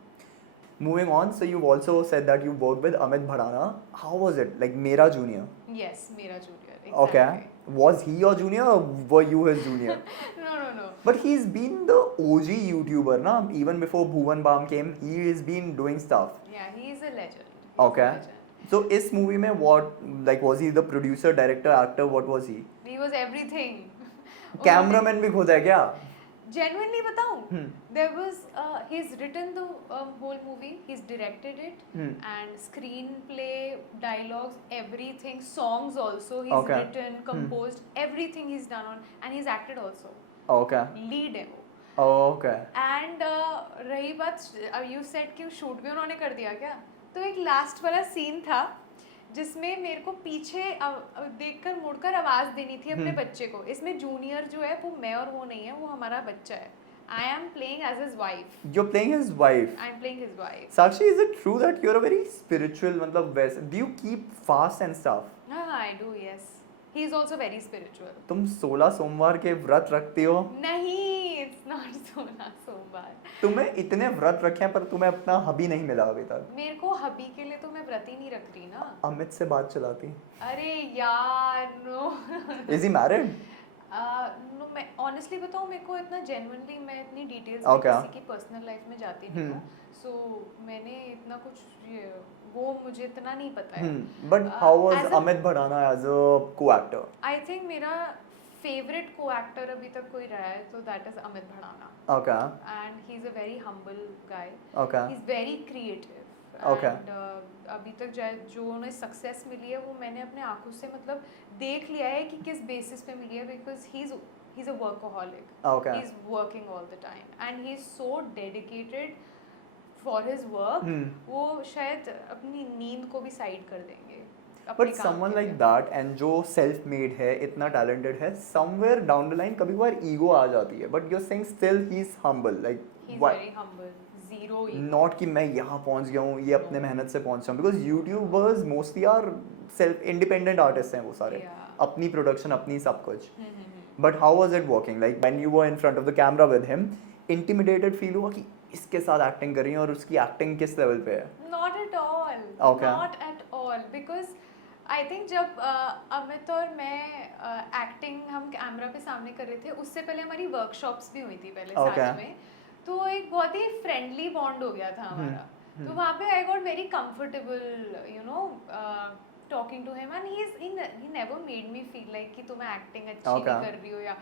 Moving on, so you've also said that you worked with Amit Bhadana. How was it? Like Mera Junior? Yes, Mera Junior. Exactly. Okay. Was he your junior or were you his junior? No. But he's been the OG YouTuber, na? Even before Bhuvan Bam came, he has been doing stuff. Yeah, he's a legend. Okay. So इस movie में what, like was he the producer, director, actor, what was he? He was everything. Cameraman भी खुद है क्या? Genuinely बताऊं, there was he's written the whole movie, he's directed it, and screenplay, dialogues, everything, songs also he's written, composed, everything he's done on, and he's acted also. Okay. Lead है वो. Okay. And रही बात, you said कि शूट भी उन्होंने कर दिया क्या? तो एक लास्ट वाला सीन था जिसमें मेरे को पीछे देखकर मुड़कर आवाज देनी थी अपने बच्चे को. इसमें जूनियर जो है वो मैं और वो नहीं है, वो हमारा बच्चा है. I am playing as his wife. You're playing his wife. I'm playing his wife. Sakshi, is it true that you're a very spiritual, मतलब वैसे, do you keep fast and stuff? I do, yes. He is also very spiritual. तुम 16 सोमवार के व्रत रखती हो? नहीं, it's not 16 सोमवार. तुम्हें इतने व्रत रखे हैं पर तुम्हें अपना हबी नहीं मिला अभी तक. मेरे को हबी के लिए तो मैं व्रत ही नहीं रख रही ना. अमित से बात चलाती. अरे यार no. Is he married? No, मैं ऑनेस्टली बताऊँ, मेरे को इतना जेन्युइनली मैं इतनी डिटेल्स किसी की पर्सनल लाइफ में जाती नहीं हूँ. सो मैंने इतना कुछ वो मुझे इतना नहीं पता है. But how was Amit Bhadana as a co-actor? I think मेरा फेवरेट को-एक्टर अभी तक कोई रहा है तो that is Amit Bhadana. Okay. And he's a very humble guy. Okay. He's very creative. Okay. And अभी तक जो उन्हें सक्सेस मिली है वो मैंने अपने आंखों से मतलब देख लिया है कि किस बेसिस पे मिली है, because he's a workaholic. Okay. He's working all the time and he's so dedicated for his work. वो शायद अपनी नींद को भी साइड कर देंगे. But someone like that and जो self made है, इतना talented है, somewhere down the line कभी बार ego आ जाती है. But you're saying still he's humble, like he's why? very humble. Zero ego. Not कि मैं यहाँ पहुँच गया हूँ, ये अपने मेहनत से पहुँचा हूँ. Because YouTubers mostly are self independent artists हैं वो सारे. अपनी production, अपनी सब कुछ. But how was it working? Like when you were in front of the camera with him, intimidated feel हुआ कि इसके साथ acting कर रही हैं और उसकी acting किस level पे है? Not at all. Okay. Not at all. Because I think जब अमित और मैं एक्टिंग हम कैमरा पे सामने कर रहे थे, उससे पहले हमारी वर्कशॉप्स भी हुई थी पहले साथ में, तो एक बहुत ही फ्रेंडली बॉन्ड हो गया था हमारा. तो वहाँ पे I got very comfortable you know talking to him, and he never made me feel like कि तुम्हें एक्टिंग अच्छी नहीं कर रही हो. या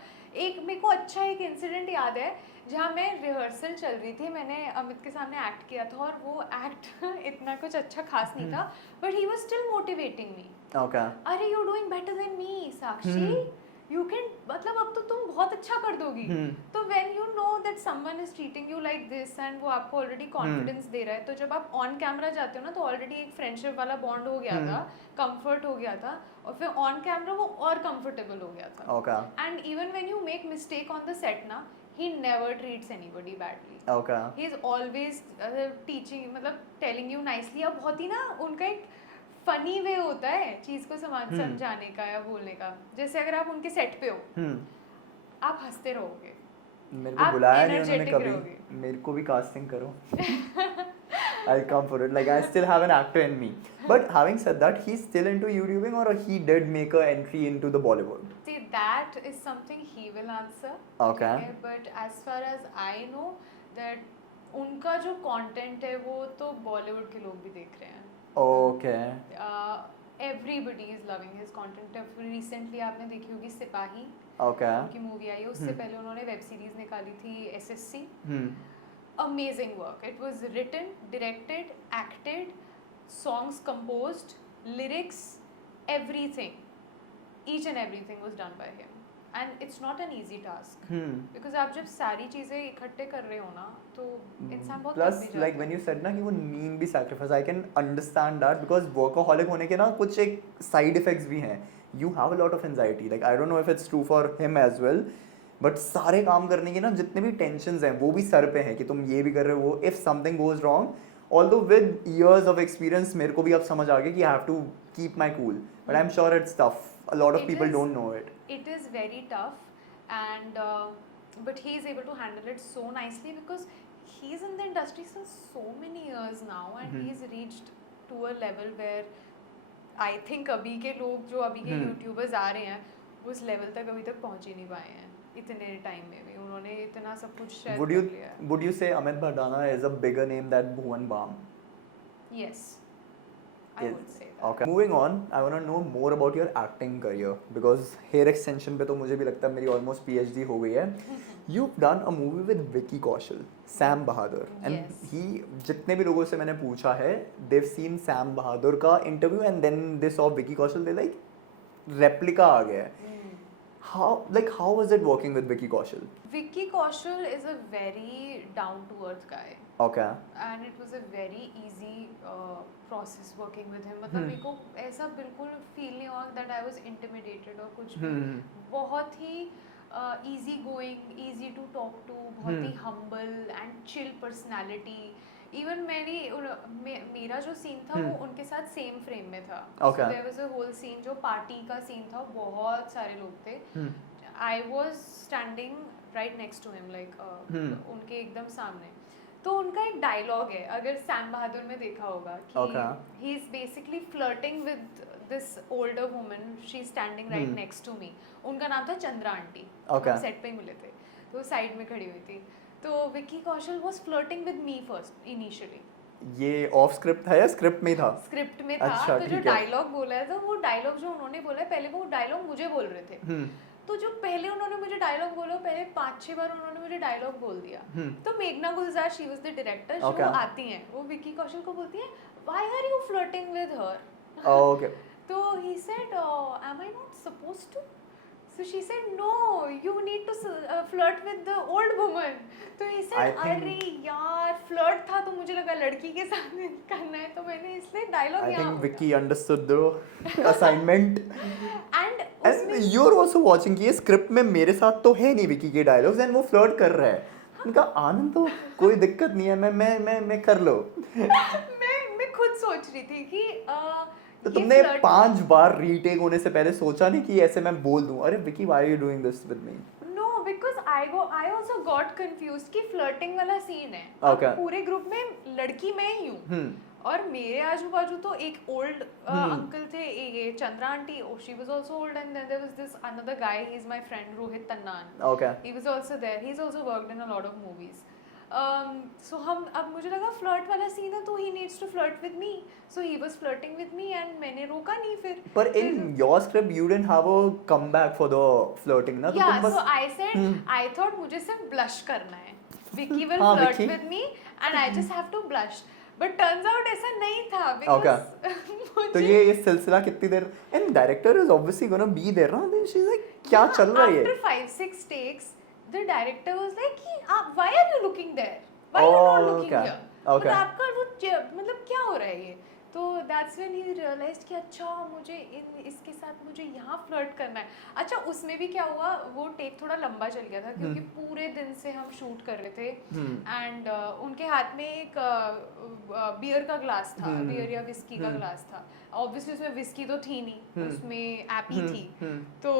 एक मेरे को अच्छा एक इंसिडेंट याद है जहाँ मैं रिहर्सल चल रही थी, मैंने अमित के सामने एक्ट किया था और वो एक्ट इतना कुछ अच्छा खास नहीं था, but he was still motivating me. Okay अरे you doing better than me Sakshi, you can, मतलब अब तो तुम बहुत अच्छा कर दोगी। तो when you know that someone is treating you like this and वो आपको ऑलरेडी कॉन्फिडेंस दे रहा है, तो जब आप ऑन कैमरा जाते हो ना तो ऑलरेडी एक फ्रेंडशिप वाला बॉन्ड हो गया था, कंफर्ट हो गया था, और फिर ऑन कैमरा वो और कंफर्टेबल हो गया था। Okay and even when you make mistake on the set ना, he never treats anybody badly. Okay He is always teaching, मतलब telling you nicely। अब बहुत ही ना उनका एक फनी वे होता है चीज को समझाने का या बोलने का। जैसे अगर आप उनके सेट पे हो, आप हंसते रहोगे, मेरे को आप बुलाया नहीं उन्होंने energetic रहोगे। कभी, मेरे को भी कास्टिंग करो। I'll come for it. Like I still have an actor in me. But having said that, he's still into YouTubing or he did make a entry into the Bollywood? See, that is something he will answer. Okay. But as far as I know, that उनका जो content है वो तो बॉलीवुड के लोग भी देख रहे हैं। Okay. Everybody is loving his content. Recently आपने देखी होगी सिपाही, Okay. उनकी मूवी आई है, उससे पहले उन्होंने वेब सीरीज निकाली थी SSC। Hmm. Amazing work. It was written, directed, acted, songs composed, lyrics, everything. Each and everything was done by him. And it's not an easy task. Because आप जब सारी चीज़ें इकट्ठे कर रहे हो ना, तो इंसान बहुत Plus, थक भी जाता like है। when you said ना कि वो नींद भी sacrifice, I can understand that because workaholic होने के ना कुछ एक side effects भी हैं. You have a lot of anxiety. Like I don't know if it's true for him as well. But सारे काम करने के ना जितने भी टेंशन्स हैं वो भी सर पे हैं कि तुम ये भी कर रहे हो, if something goes wrong, although with years of experience मेरे को भी अब समझ आ गया कि I have to keep my cool, but I am sure it's tough, a lot of It people is- don't know it. It is very tough, and but he is able to handle it so nicely because he's in the industry since so many years now, and he's reached to a level where I think अभी के लोग जो अभी के यूट्यूबर्स आ रहे हैं उस लेवल तक अभी तक पहुंच ही नहीं पाए हैं। इतने टाइम में भी उन्होंने इतना सब कुछ शायद Would कर you लिया है। would you say Amit Bhardana is a bigger name than Bhuvan Bam? Yes, I would say that. Okay. Moving on, I want to know more about your acting career because hair extension पे तो मुझे भी लगता है मेरी almost PhD हो गई है. You've done a movie with Vicky Kaushal, Sam Bahadur, and Yes. he जितने भी लोगों से मैंने पूछा है, they've seen Sam Bahadur का interview and then they saw Vicky Kaushal, they like replica आ गया है. How was it working with Vicky Kaushal? Vicky Kaushal is a very down to earth guy. Okay. And it was a very easy process working with him. मतलब मेरे को ऐसा बिल्कुल फील नहीं हुआ that I was intimidated और कुछ भी। बहुत ही easy going, easy to talk to, बहुत ही humble and chill personality. Even मेरा जो सीन था वो उनके साथ सेम फ्रेम में था. Okay. So there was a whole scene जो पार्टी का सीन था, बहुत सारे लोग थे. I was standing right next to him, like उनके एकदम सामने. तो उनका एक डायलॉग है, अगर सैम बहादुर में देखा होगा कि he is basically flirting with this older woman, she is standing right next to me. उनका नाम था चंद्रा आंटी. हम सेट पे ही मिले थे, तो साइड में खड़ी हुई थी. तो Vicky Kaushal was flirting with me first initially. ये ऑफ स्क्रिप्ट था या स्क्रिप्ट में था? स्क्रिप्ट में था. अच्छा, तो जो डायलॉग बोला है, तो वो डायलॉग जो उन्होंने बोला है, पहले वो डायलॉग मुझे बोल रहे थे. तो जो पहले उन्होंने मुझे डायलॉग बोला, पहले 5-6 बार उन्होंने मुझे डायलॉग बोल दिया. तो मेघना गुलजार, शी वाज द डायरेक्टर, जो वो आती हैं, वो विकी कौशल को बोलती है, why are you flirting with her? Okay. तो he said, am I not supposed to? So she said, no, you need to flirt with the old woman. तो he said, अरे यार, flirt था तो मुझे लगा लड़की के साथ करना है, तो मैंने इसलिए डायलॉग यहाँ. I think Vicky understood the assignment. And you're also watching कि ये स्क्रिप्ट में मेरे साथ तो है नहीं विकी के डायलॉग्स एंड वो फ्लर्ट कर रहा है. उनका आनंद तो कोई दिक्कत नहीं है, मैं कर लो. मैं खुद सोच रही थी कि तो तुमने 5 बार रीटेक होने से पहले सोचा नहीं कि ऐसे मैं बोल दूं, अरे Vicky why are you doing this with me? No, because I also got confused कि फ्लर्टिंग वाला सीन है. Okay. पूरे ग्रुप में लड़की मैं ही हूँ, और मेरे आजू बाजू तो एक ओल्ड अंकल थे, ये Chandra aunty, she was also old, and then there was this another guy, he is my friend Rohit Tannan. Okay. He was also there, he is also worked in a lot of movies. So अब मुझे लगा फ्लर्ट वाला सीन है, तो he needs to flirt with me, so he was flirting with me and मैंने रोका नहीं फिर. पर in your script you didn't have a comeback for the flirting ना? Yeah, so I said I thought मुझे सिर्फ blush करना है. Vicky will हाँ, flirt Vicky. with me and I just have to blush. But turns out ऐसा नहीं था Okay. because तो ये सिलसिला कितनी देर and director is obviously gonna be there ना देन शी इज लाइक क्या चल रहा है ये After 5-6 takes, the director was like, why are you looking there? Why are you not looking Okay. here? Okay. मतलब आपका वो मतलब क्या हो रहा है ये? तो that's when he realized कि अच्छा मुझे इसके साथ मुझे यहाँ फ्लर्ट करना है. अच्छा उसमें भी क्या हुआ, वो टेक थोड़ा लंबा चल गया था क्योंकि पूरे दिन से हम शूट कर रहे थे एंड उनके हाथ में एक बियर का ग्लास था, बियर या विस्की का ग्लास था. ऑब्वियसली उसमें विस्की तो थी नहीं, उसमें एपी थी. तो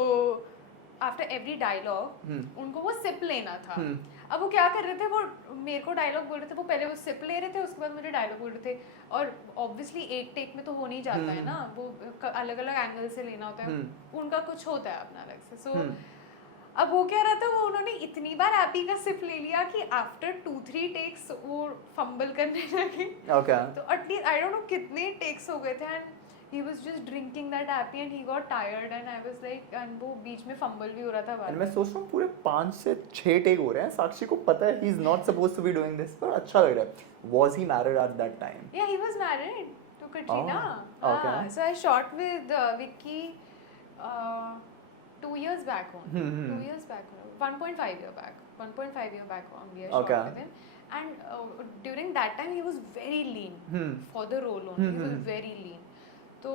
आफ्टर एवरी डायलॉग उनको वो सिप लेना था. अब वो क्या कर रहे थे, वो मेरे को डायलॉग बोल रहे थे, वो पहले वो सिप ले रहे थे, उसके बाद मुझे डायलॉग बोल रहे थे. और ऑब्वियसली एक टेक में तो हो नहीं जाता है ना, वो अलग अलग एंगल से लेना होता है. उनका कुछ होता है अपना अलग से. सो अब वो क्या रहा था, वो उन्होंने इतनी बार एपी का सिप ले लिया कि आफ्टर 2-3 टेक्स वो फंबल करने लगे. ओके तो एटलीस्ट आई डोंट नो कितने टेक्स हो गए थे and he was just drinking that appy and he got tired and I was like, and वो बीच में फंबल भी हो रहा था बार. एंड मैं सोच रहा हूँ पूरे 5 से 6 टेक हो रहे हैं. साक्षी को पता है he is not supposed to be doing this, पर अच्छा लग रहा है. Was he married at that time? Yeah, he was married to Katrina. Oh, okay. So I shot with Vicky 2 years back only. 2 years back, 1.5 year back. 1.5 year back only I shot Okay. with him. And during that time he was very lean for the role only. He was very lean. तो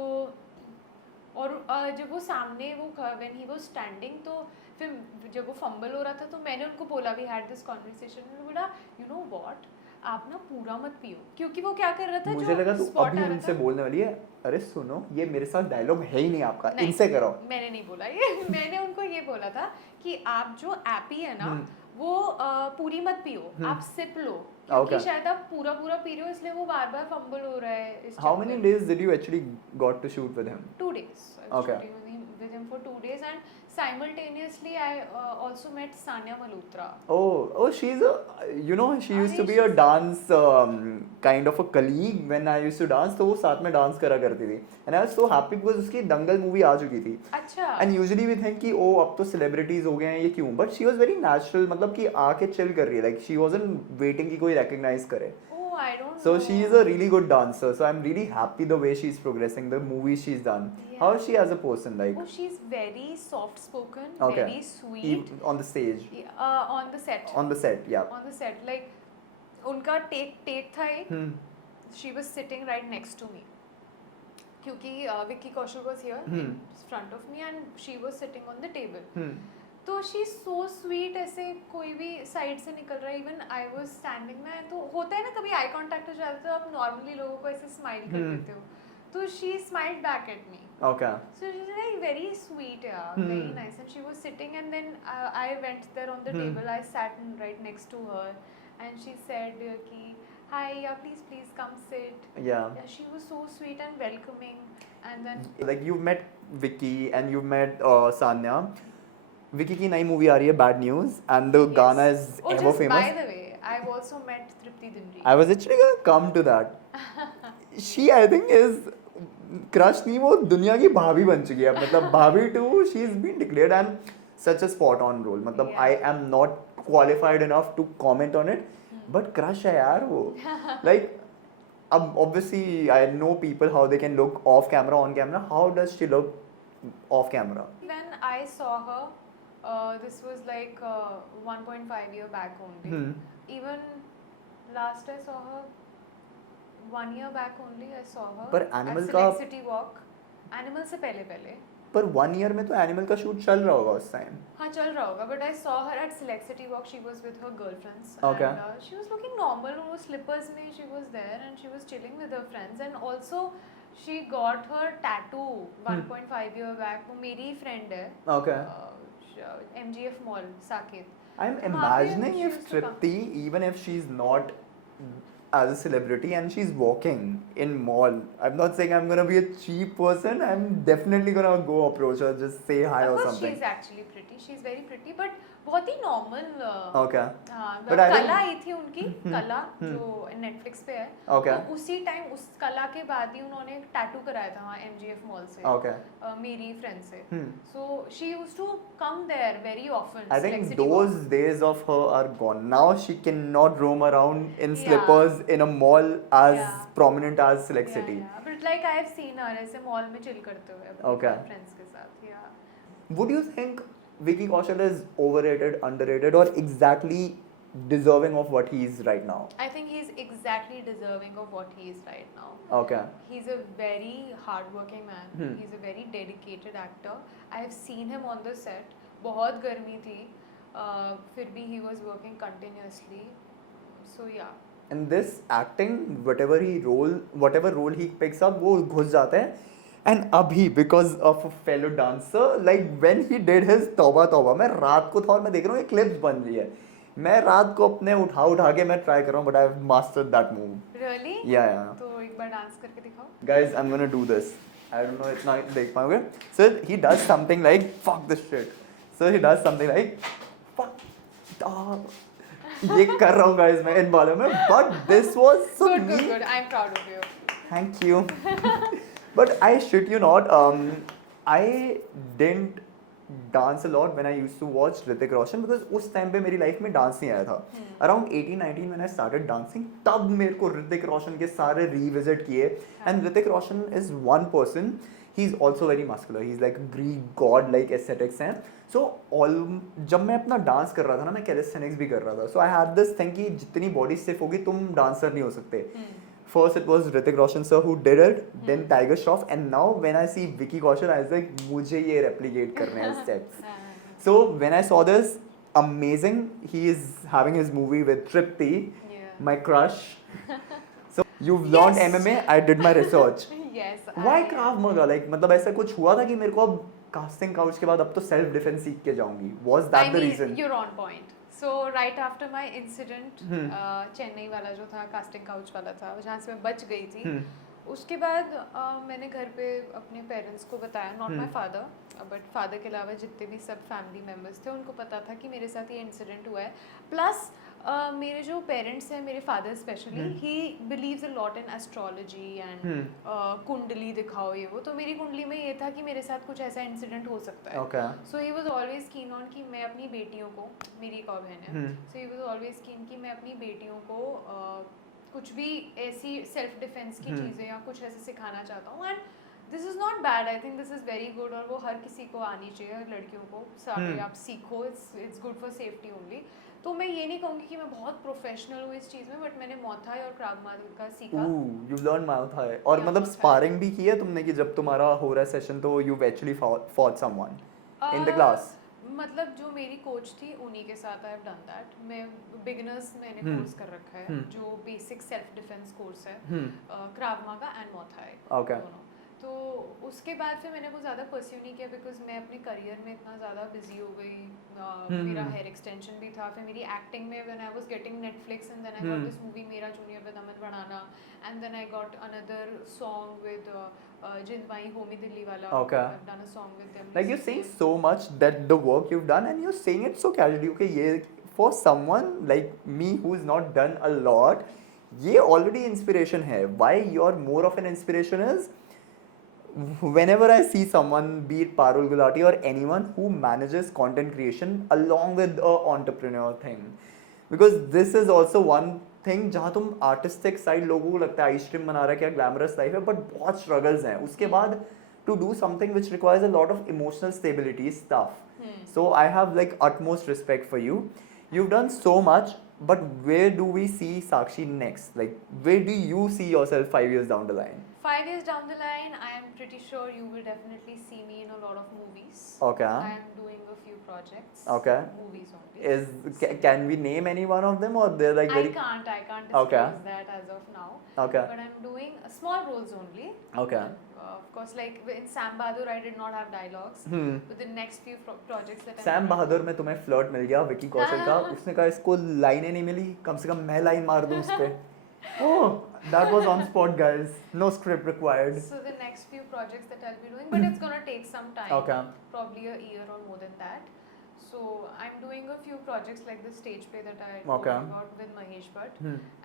और जब वो सामने वो when he was standing, तो फिर जब वो फंबल हो रहा था तो मैंने उनको बोला, we had this conversation, मैंने बोला you know what, आप ना पूरा मत पियो, क्योंकि वो क्या कर रहा था, मुझे लगा तू spot अभी आ रहा उनसे था. बोलने वाली है अरे सुनो ये मेरे साथ डायलॉग है ही नहीं आपका, नहीं, इनसे करो. मैंने नहीं बोला ये. मैंने उनको ये बोला था कि आप जो एपी है ना वो पूरी मत पियो, आप सिप लो, क्योंकि Okay. शायद आप पूरा पी रहे हो इसलिए वो बार बार फंबल हो रहा है. इस How चक्कर many में. days did you actually got to shoot with him? 2 days. I was Okay. shooting with him for 2 days and simultaneously I also met Sanya Malhotra. Oh, she's a, you know, she used to be a dance kind of a colleague when I used to dance. तो वो साथ में डांस करा करती थी. And I was so happy because उसकी दंगल मूवी आ चुकी थी. अच्छा. And usually we think कि ओ अब तो celebrities हो गए हैं ये क्यों? But she was very natural, मतलब कि आके chill कर रही है. Like she wasn't waiting कि कोई recognize करे. Oh, I don't So know. she is a really good dancer. So I'm really happy the way she's progressing, the movies she's done. How is she as a person like? Oh, she's very soft spoken, Okay. very sweet. On the stage, On the set. on the set, yeah. On the set, like उनका take था एक. She was sitting right next to me. क्योंकि Vicky Kaushal was here in front of me and she was sitting on the table. तो शी सो स्वीट, ऐसे कोई भी साइड से निकल रहा है. इवन आई वाज स्टैंडिंग में, तो होता है ना कभी आई कांटेक्ट हो जाता है तो आप नॉर्मली लोगों को ऐसे स्माइल कर देते हो, तो she smiled back at me. Okay. So she's like very sweet, yeah, very nice. And she was sitting, and then I went there on the table. I sat right next to her, and she said, "Ki, hi, yeah, please come sit." Yeah. Yeah, she was so sweet and welcoming. And then Like you've met Vicky and you've met Sanya. Vicky की नई मूवी आ रही है Bad News and the गाना is oh, ever just famous. by the way, I've also met Tripti Dimri. I was actually gonna come to that. She I think is crush नहीं, वो दुनिया की भाभी बन चुकी है. मतलब भाभी too she is been declared and such a spot on role. मतलब I am not qualified enough to comment on it, but crush है यार वो. लाइक अब obviously I know people how they can look off camera, on camera. How does she look off camera? When I saw her, this was like 1.5 year back only. Even last I saw her 1 year back only. I saw her. पर at Animal Select का- City Walk. Animal से पहले. पर 1 year में तो एनिमल का शूट चल रहा होगा उस टाइम. हाँ चल रहा होगा, but I saw her at Select City Walk. She was with her girlfriends. Okay. And she was looking normal. वो slippers में she was there and she was chilling with her friends. And also she got her tattoo 1.5 year back. वो मेरी friend है. Okay. MGF Mall, Saket. I'm वहाँ पे imagining she if used to come. Tripti, even if she's not as a celebrity and she's walking in mall, I'm not saying I'm gonna be a cheap person. I'm definitely gonna go approach her, just say hi Of or course, something. she's actually pretty. She's very pretty, but बहुत ही normal. Okay. हाँ But I think- कला आई थी उनकी कला जो नेटफ्लिक्स पे है Okay. तो उसी टाइम उस कला के बाद ही उन्होंने एक टैटू कराया था वहाँ MGF मॉल से Okay. मेरी फ्रेंड से so she used to come there very often I think those days of her are gone. Now she cannot roam around in Yeah. slippers in a mall as Yeah. prominent as Select City. But like I have seen हर ऐसे मॉल में चिल करते हुए Okay. अपने फ्रेंड्स के साथ या Would you think Vicky Kaushal is overrated, underrated, or exactly deserving of what he is right now? I think he's exactly deserving of what he is right now. Okay. He's a very hardworking man. He's a very dedicated actor. I have seen him on the set. बहुत गर्मी थी, फिर भी he was working continuously. So yeah. In this acting, whatever role he picks up, वो घुस जाते हैं. And अभी because of a fellow dancer, like when he did his तौबा तौबा, मैं रात को था और मैं देख रहा हूँ ये clips बन रही है. मैं रात को अपने उठा के मैं try कर रहा हूँ, but I've mastered that move. Really? Yeah. तो एक बार डांस करके दिखाओ. Guys, I'm gonna do this. I don't know इतना देख पाओगे. So he does something like fuck this shit. So he does something like fuck. ये कर रहा हूँ guys मैं इन बालों में. But this was so Good, me. good, good. I'm proud of you. Thank you. But I shit you not, I didn't dance a lot when I used to watch Hrithik Roshan because उस टाइम पे मेरी लाइफ में डांस नहीं आया था. Around 18-19 when I started dancing, तब मेरे को ऋतिक रोशन के सारे revisit किए. And Hrithik Roshan is one person. He's also very muscular. He's like a Greek god like aesthetics हैं. So जब मैं अपना डांस कर रहा था ना मैं calisthenics भी कर रहा था. So I had this thing कि जितनी body stiff होगी तुम dancer नहीं हो सकते. First it was Hrithik Roshan sir who did it, then Tiger Shroff, and now when I see Vicky Kaushal, I was like, मुझे ये replicate करने हैं steps. So when I saw this, amazing. He is having his movie with Tripti, Yeah. my crush. So you've learned Yes. MMA. I did my research. Yes. Why I- Krav Maga? Like मतलब ऐसा कुछ हुआ था कि मेरे को अब casting couch के बाद अब तो self defense सीख के जाऊंगी. Was that I the mean, reason? you're on point. So right after my incident, Chennai वाला जो था कास्टिंग काउच वाला था जहाँ से मैं बच गई थी उसके बाद मैंने घर पे अपने पेरेंट्स को बताया not my father but father के अलावा जितने भी सब फैमिली मेम्बर्स थे उनको पता था कि मेरे साथ ये इंसिडेंट हुआ है प्लस मेरे जो पेरेंट्स हैं मेरे father specially he believes a lot in astrology and कुंडली दिखाओ ये वो तो मेरी कुंडली में ये था कि मेरे साथ कुछ ऐसा इंसिडेंट हो सकता है Okay. So he was always keen on कि मैं अपनी बेटियों को मेरी एक और बहन है सो ही वाज ऑलवेज कीन कि मैं अपनी बेटियों को कुछ भी ऐसी सेल्फ डिफेंस की चीज़ें या कुछ ऐसे सिखाना चाहता हूँ and this is not bad I think this is very good और वो हर किसी को आनी चाहिए लड़कियों को सारे आप सीखो it's good for safety only तो मैं ये नहीं कहूँगी कि मैं बहुत प्रोफेशनल हूँ इस चीज़ में बट मैंने मौथाई और क्राव मागा सीखा You've learned Muay Thai. और Yeah, मतलब Muay Thai. sparring भी की है तुमने कि जब तुम्हारा हो रहा है सेशन तो you've actually fought someone in the class. मतलब जो मेरी कोच थी उन्हीं के साथ आई हैव डन दैट मैं बिगिनर्स मैंने कोर्स कर रखा है जो बेसिक सेल्फ डिफेंस कोर्स है क्राव मागा एंड मौथाई Okay. दोनों तो उसके बाद फिर मैंने वो ज़्यादा परस्यू नहीं किया बिकॉज मैं अपने करियर में इतना ज़्यादा बिजी हो गई मेरा हेयर एक्सटेंशन भी था फिर मेरी एक्टिंग में when I was getting Netflix and then I got this movie Mera junior with Aman Bhadana and then I got another song with जिनवाई होमी दिल्ली वाला Okay. I've done a song with them Like you're saying recently. so much that the work you've done and you're saying it so casually. Okay, ये for someone like me who's not done a lot, ये already inspiration है. Why you're more of an inspiration is whenever I see someone, be it Parul Gulati or anyone who manages content creation along with a entrepreneur thing, because this is also one thing जहाँ तुम artistic side लोगों को लगता है आइसक्रीम बना रहा है क्या glamorous life है, but बहुत struggles हैं. उसके बाद to do something which requires a lot of emotional stability is tough. So I have like utmost respect for you. You've done so much, but where do we see Sakshi next? Like where do you see yourself 5 years down the line? 5 years down the line, I am pretty sure you will definitely see me in a lot of movies. Okay. I am doing a few projects. Okay. Movies only. Can we name any one of them or they're like very I can't disclose Okay. that as of now. Okay. But I'm doing small roles only. Okay. Of course, like in Sam Bahadur, I did not have dialogues. But the next few projects that I'm Sam doing- बहादुर में तुम्हें फ्लर्ट मिल गया विकी कौशल का. उसने कहा इसको लाइनें नहीं मिली, कम से कम मैं लाइन मार दूं उस पे. Oh, that was on spot, guys. No script required. So the next few projects that I'll be doing, but it's gonna take some time. Okay. Probably a year or more than that. So I'm doing a few projects like the stage play that I Okay. told about with Mahesh Bhatt,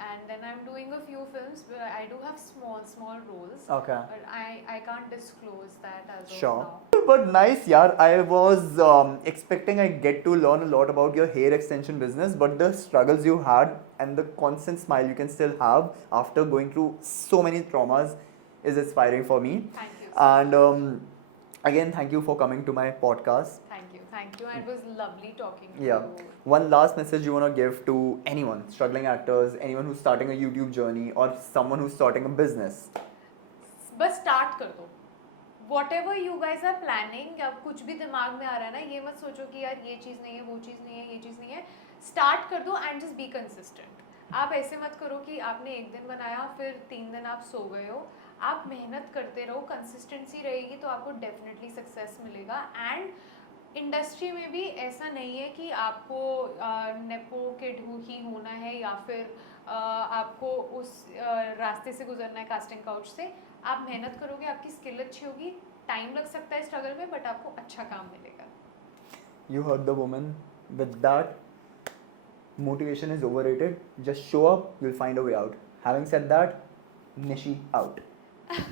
and then I'm doing a few films where I do have small roles. Okay. But I can't disclose that as Sure. of now. But nice, yaar. I was expecting I get to learn a lot about your hair extension business, but the struggles you had and the constant smile you can still have after going through so many traumas is inspiring for me. Thank you. And again, thank you for coming to my podcast. Thank you. It was lovely talking to Yeah. you. One last message you want to give to anyone, struggling actors, anyone who's starting a YouTube journey, or someone who's starting a business. बस स्टार्ट कर दो. Whatever you guys are planning, या कुछ भी दिमाग में आ रहा है ना, ये मत सोचो कि यार ये चीज़ नहीं है, वो चीज़ नहीं है, ये चीज़ नहीं है. स्टार्ट कर दो एंड जस्ट बी कंसिस्टेंट. आप ऐसे मत करो कि आपने एक दिन बनाया फिर 3 दिन आप सो गए हो. आप मेहनत करते रहो, कंसिस्टेंसी रहेगी तो आपको डेफिनेटली सक्सेस मिलेगा. एंड इंडस्ट्री में भी ऐसा नहीं है कि आपको नेपो किड ही होना है या फिर आपको उस रास्ते से गुजरना है कास्टिंग काउच से. आप मेहनत करोगे, आपकी स्किल अच्छी होगी, टाइम लग सकता है स्ट्रगल में, बट आपको अच्छा काम मिलेगा. You heard the woman. With that, motivation is overrated. Just show up, you'll find a way out. Having said that, Nishi out.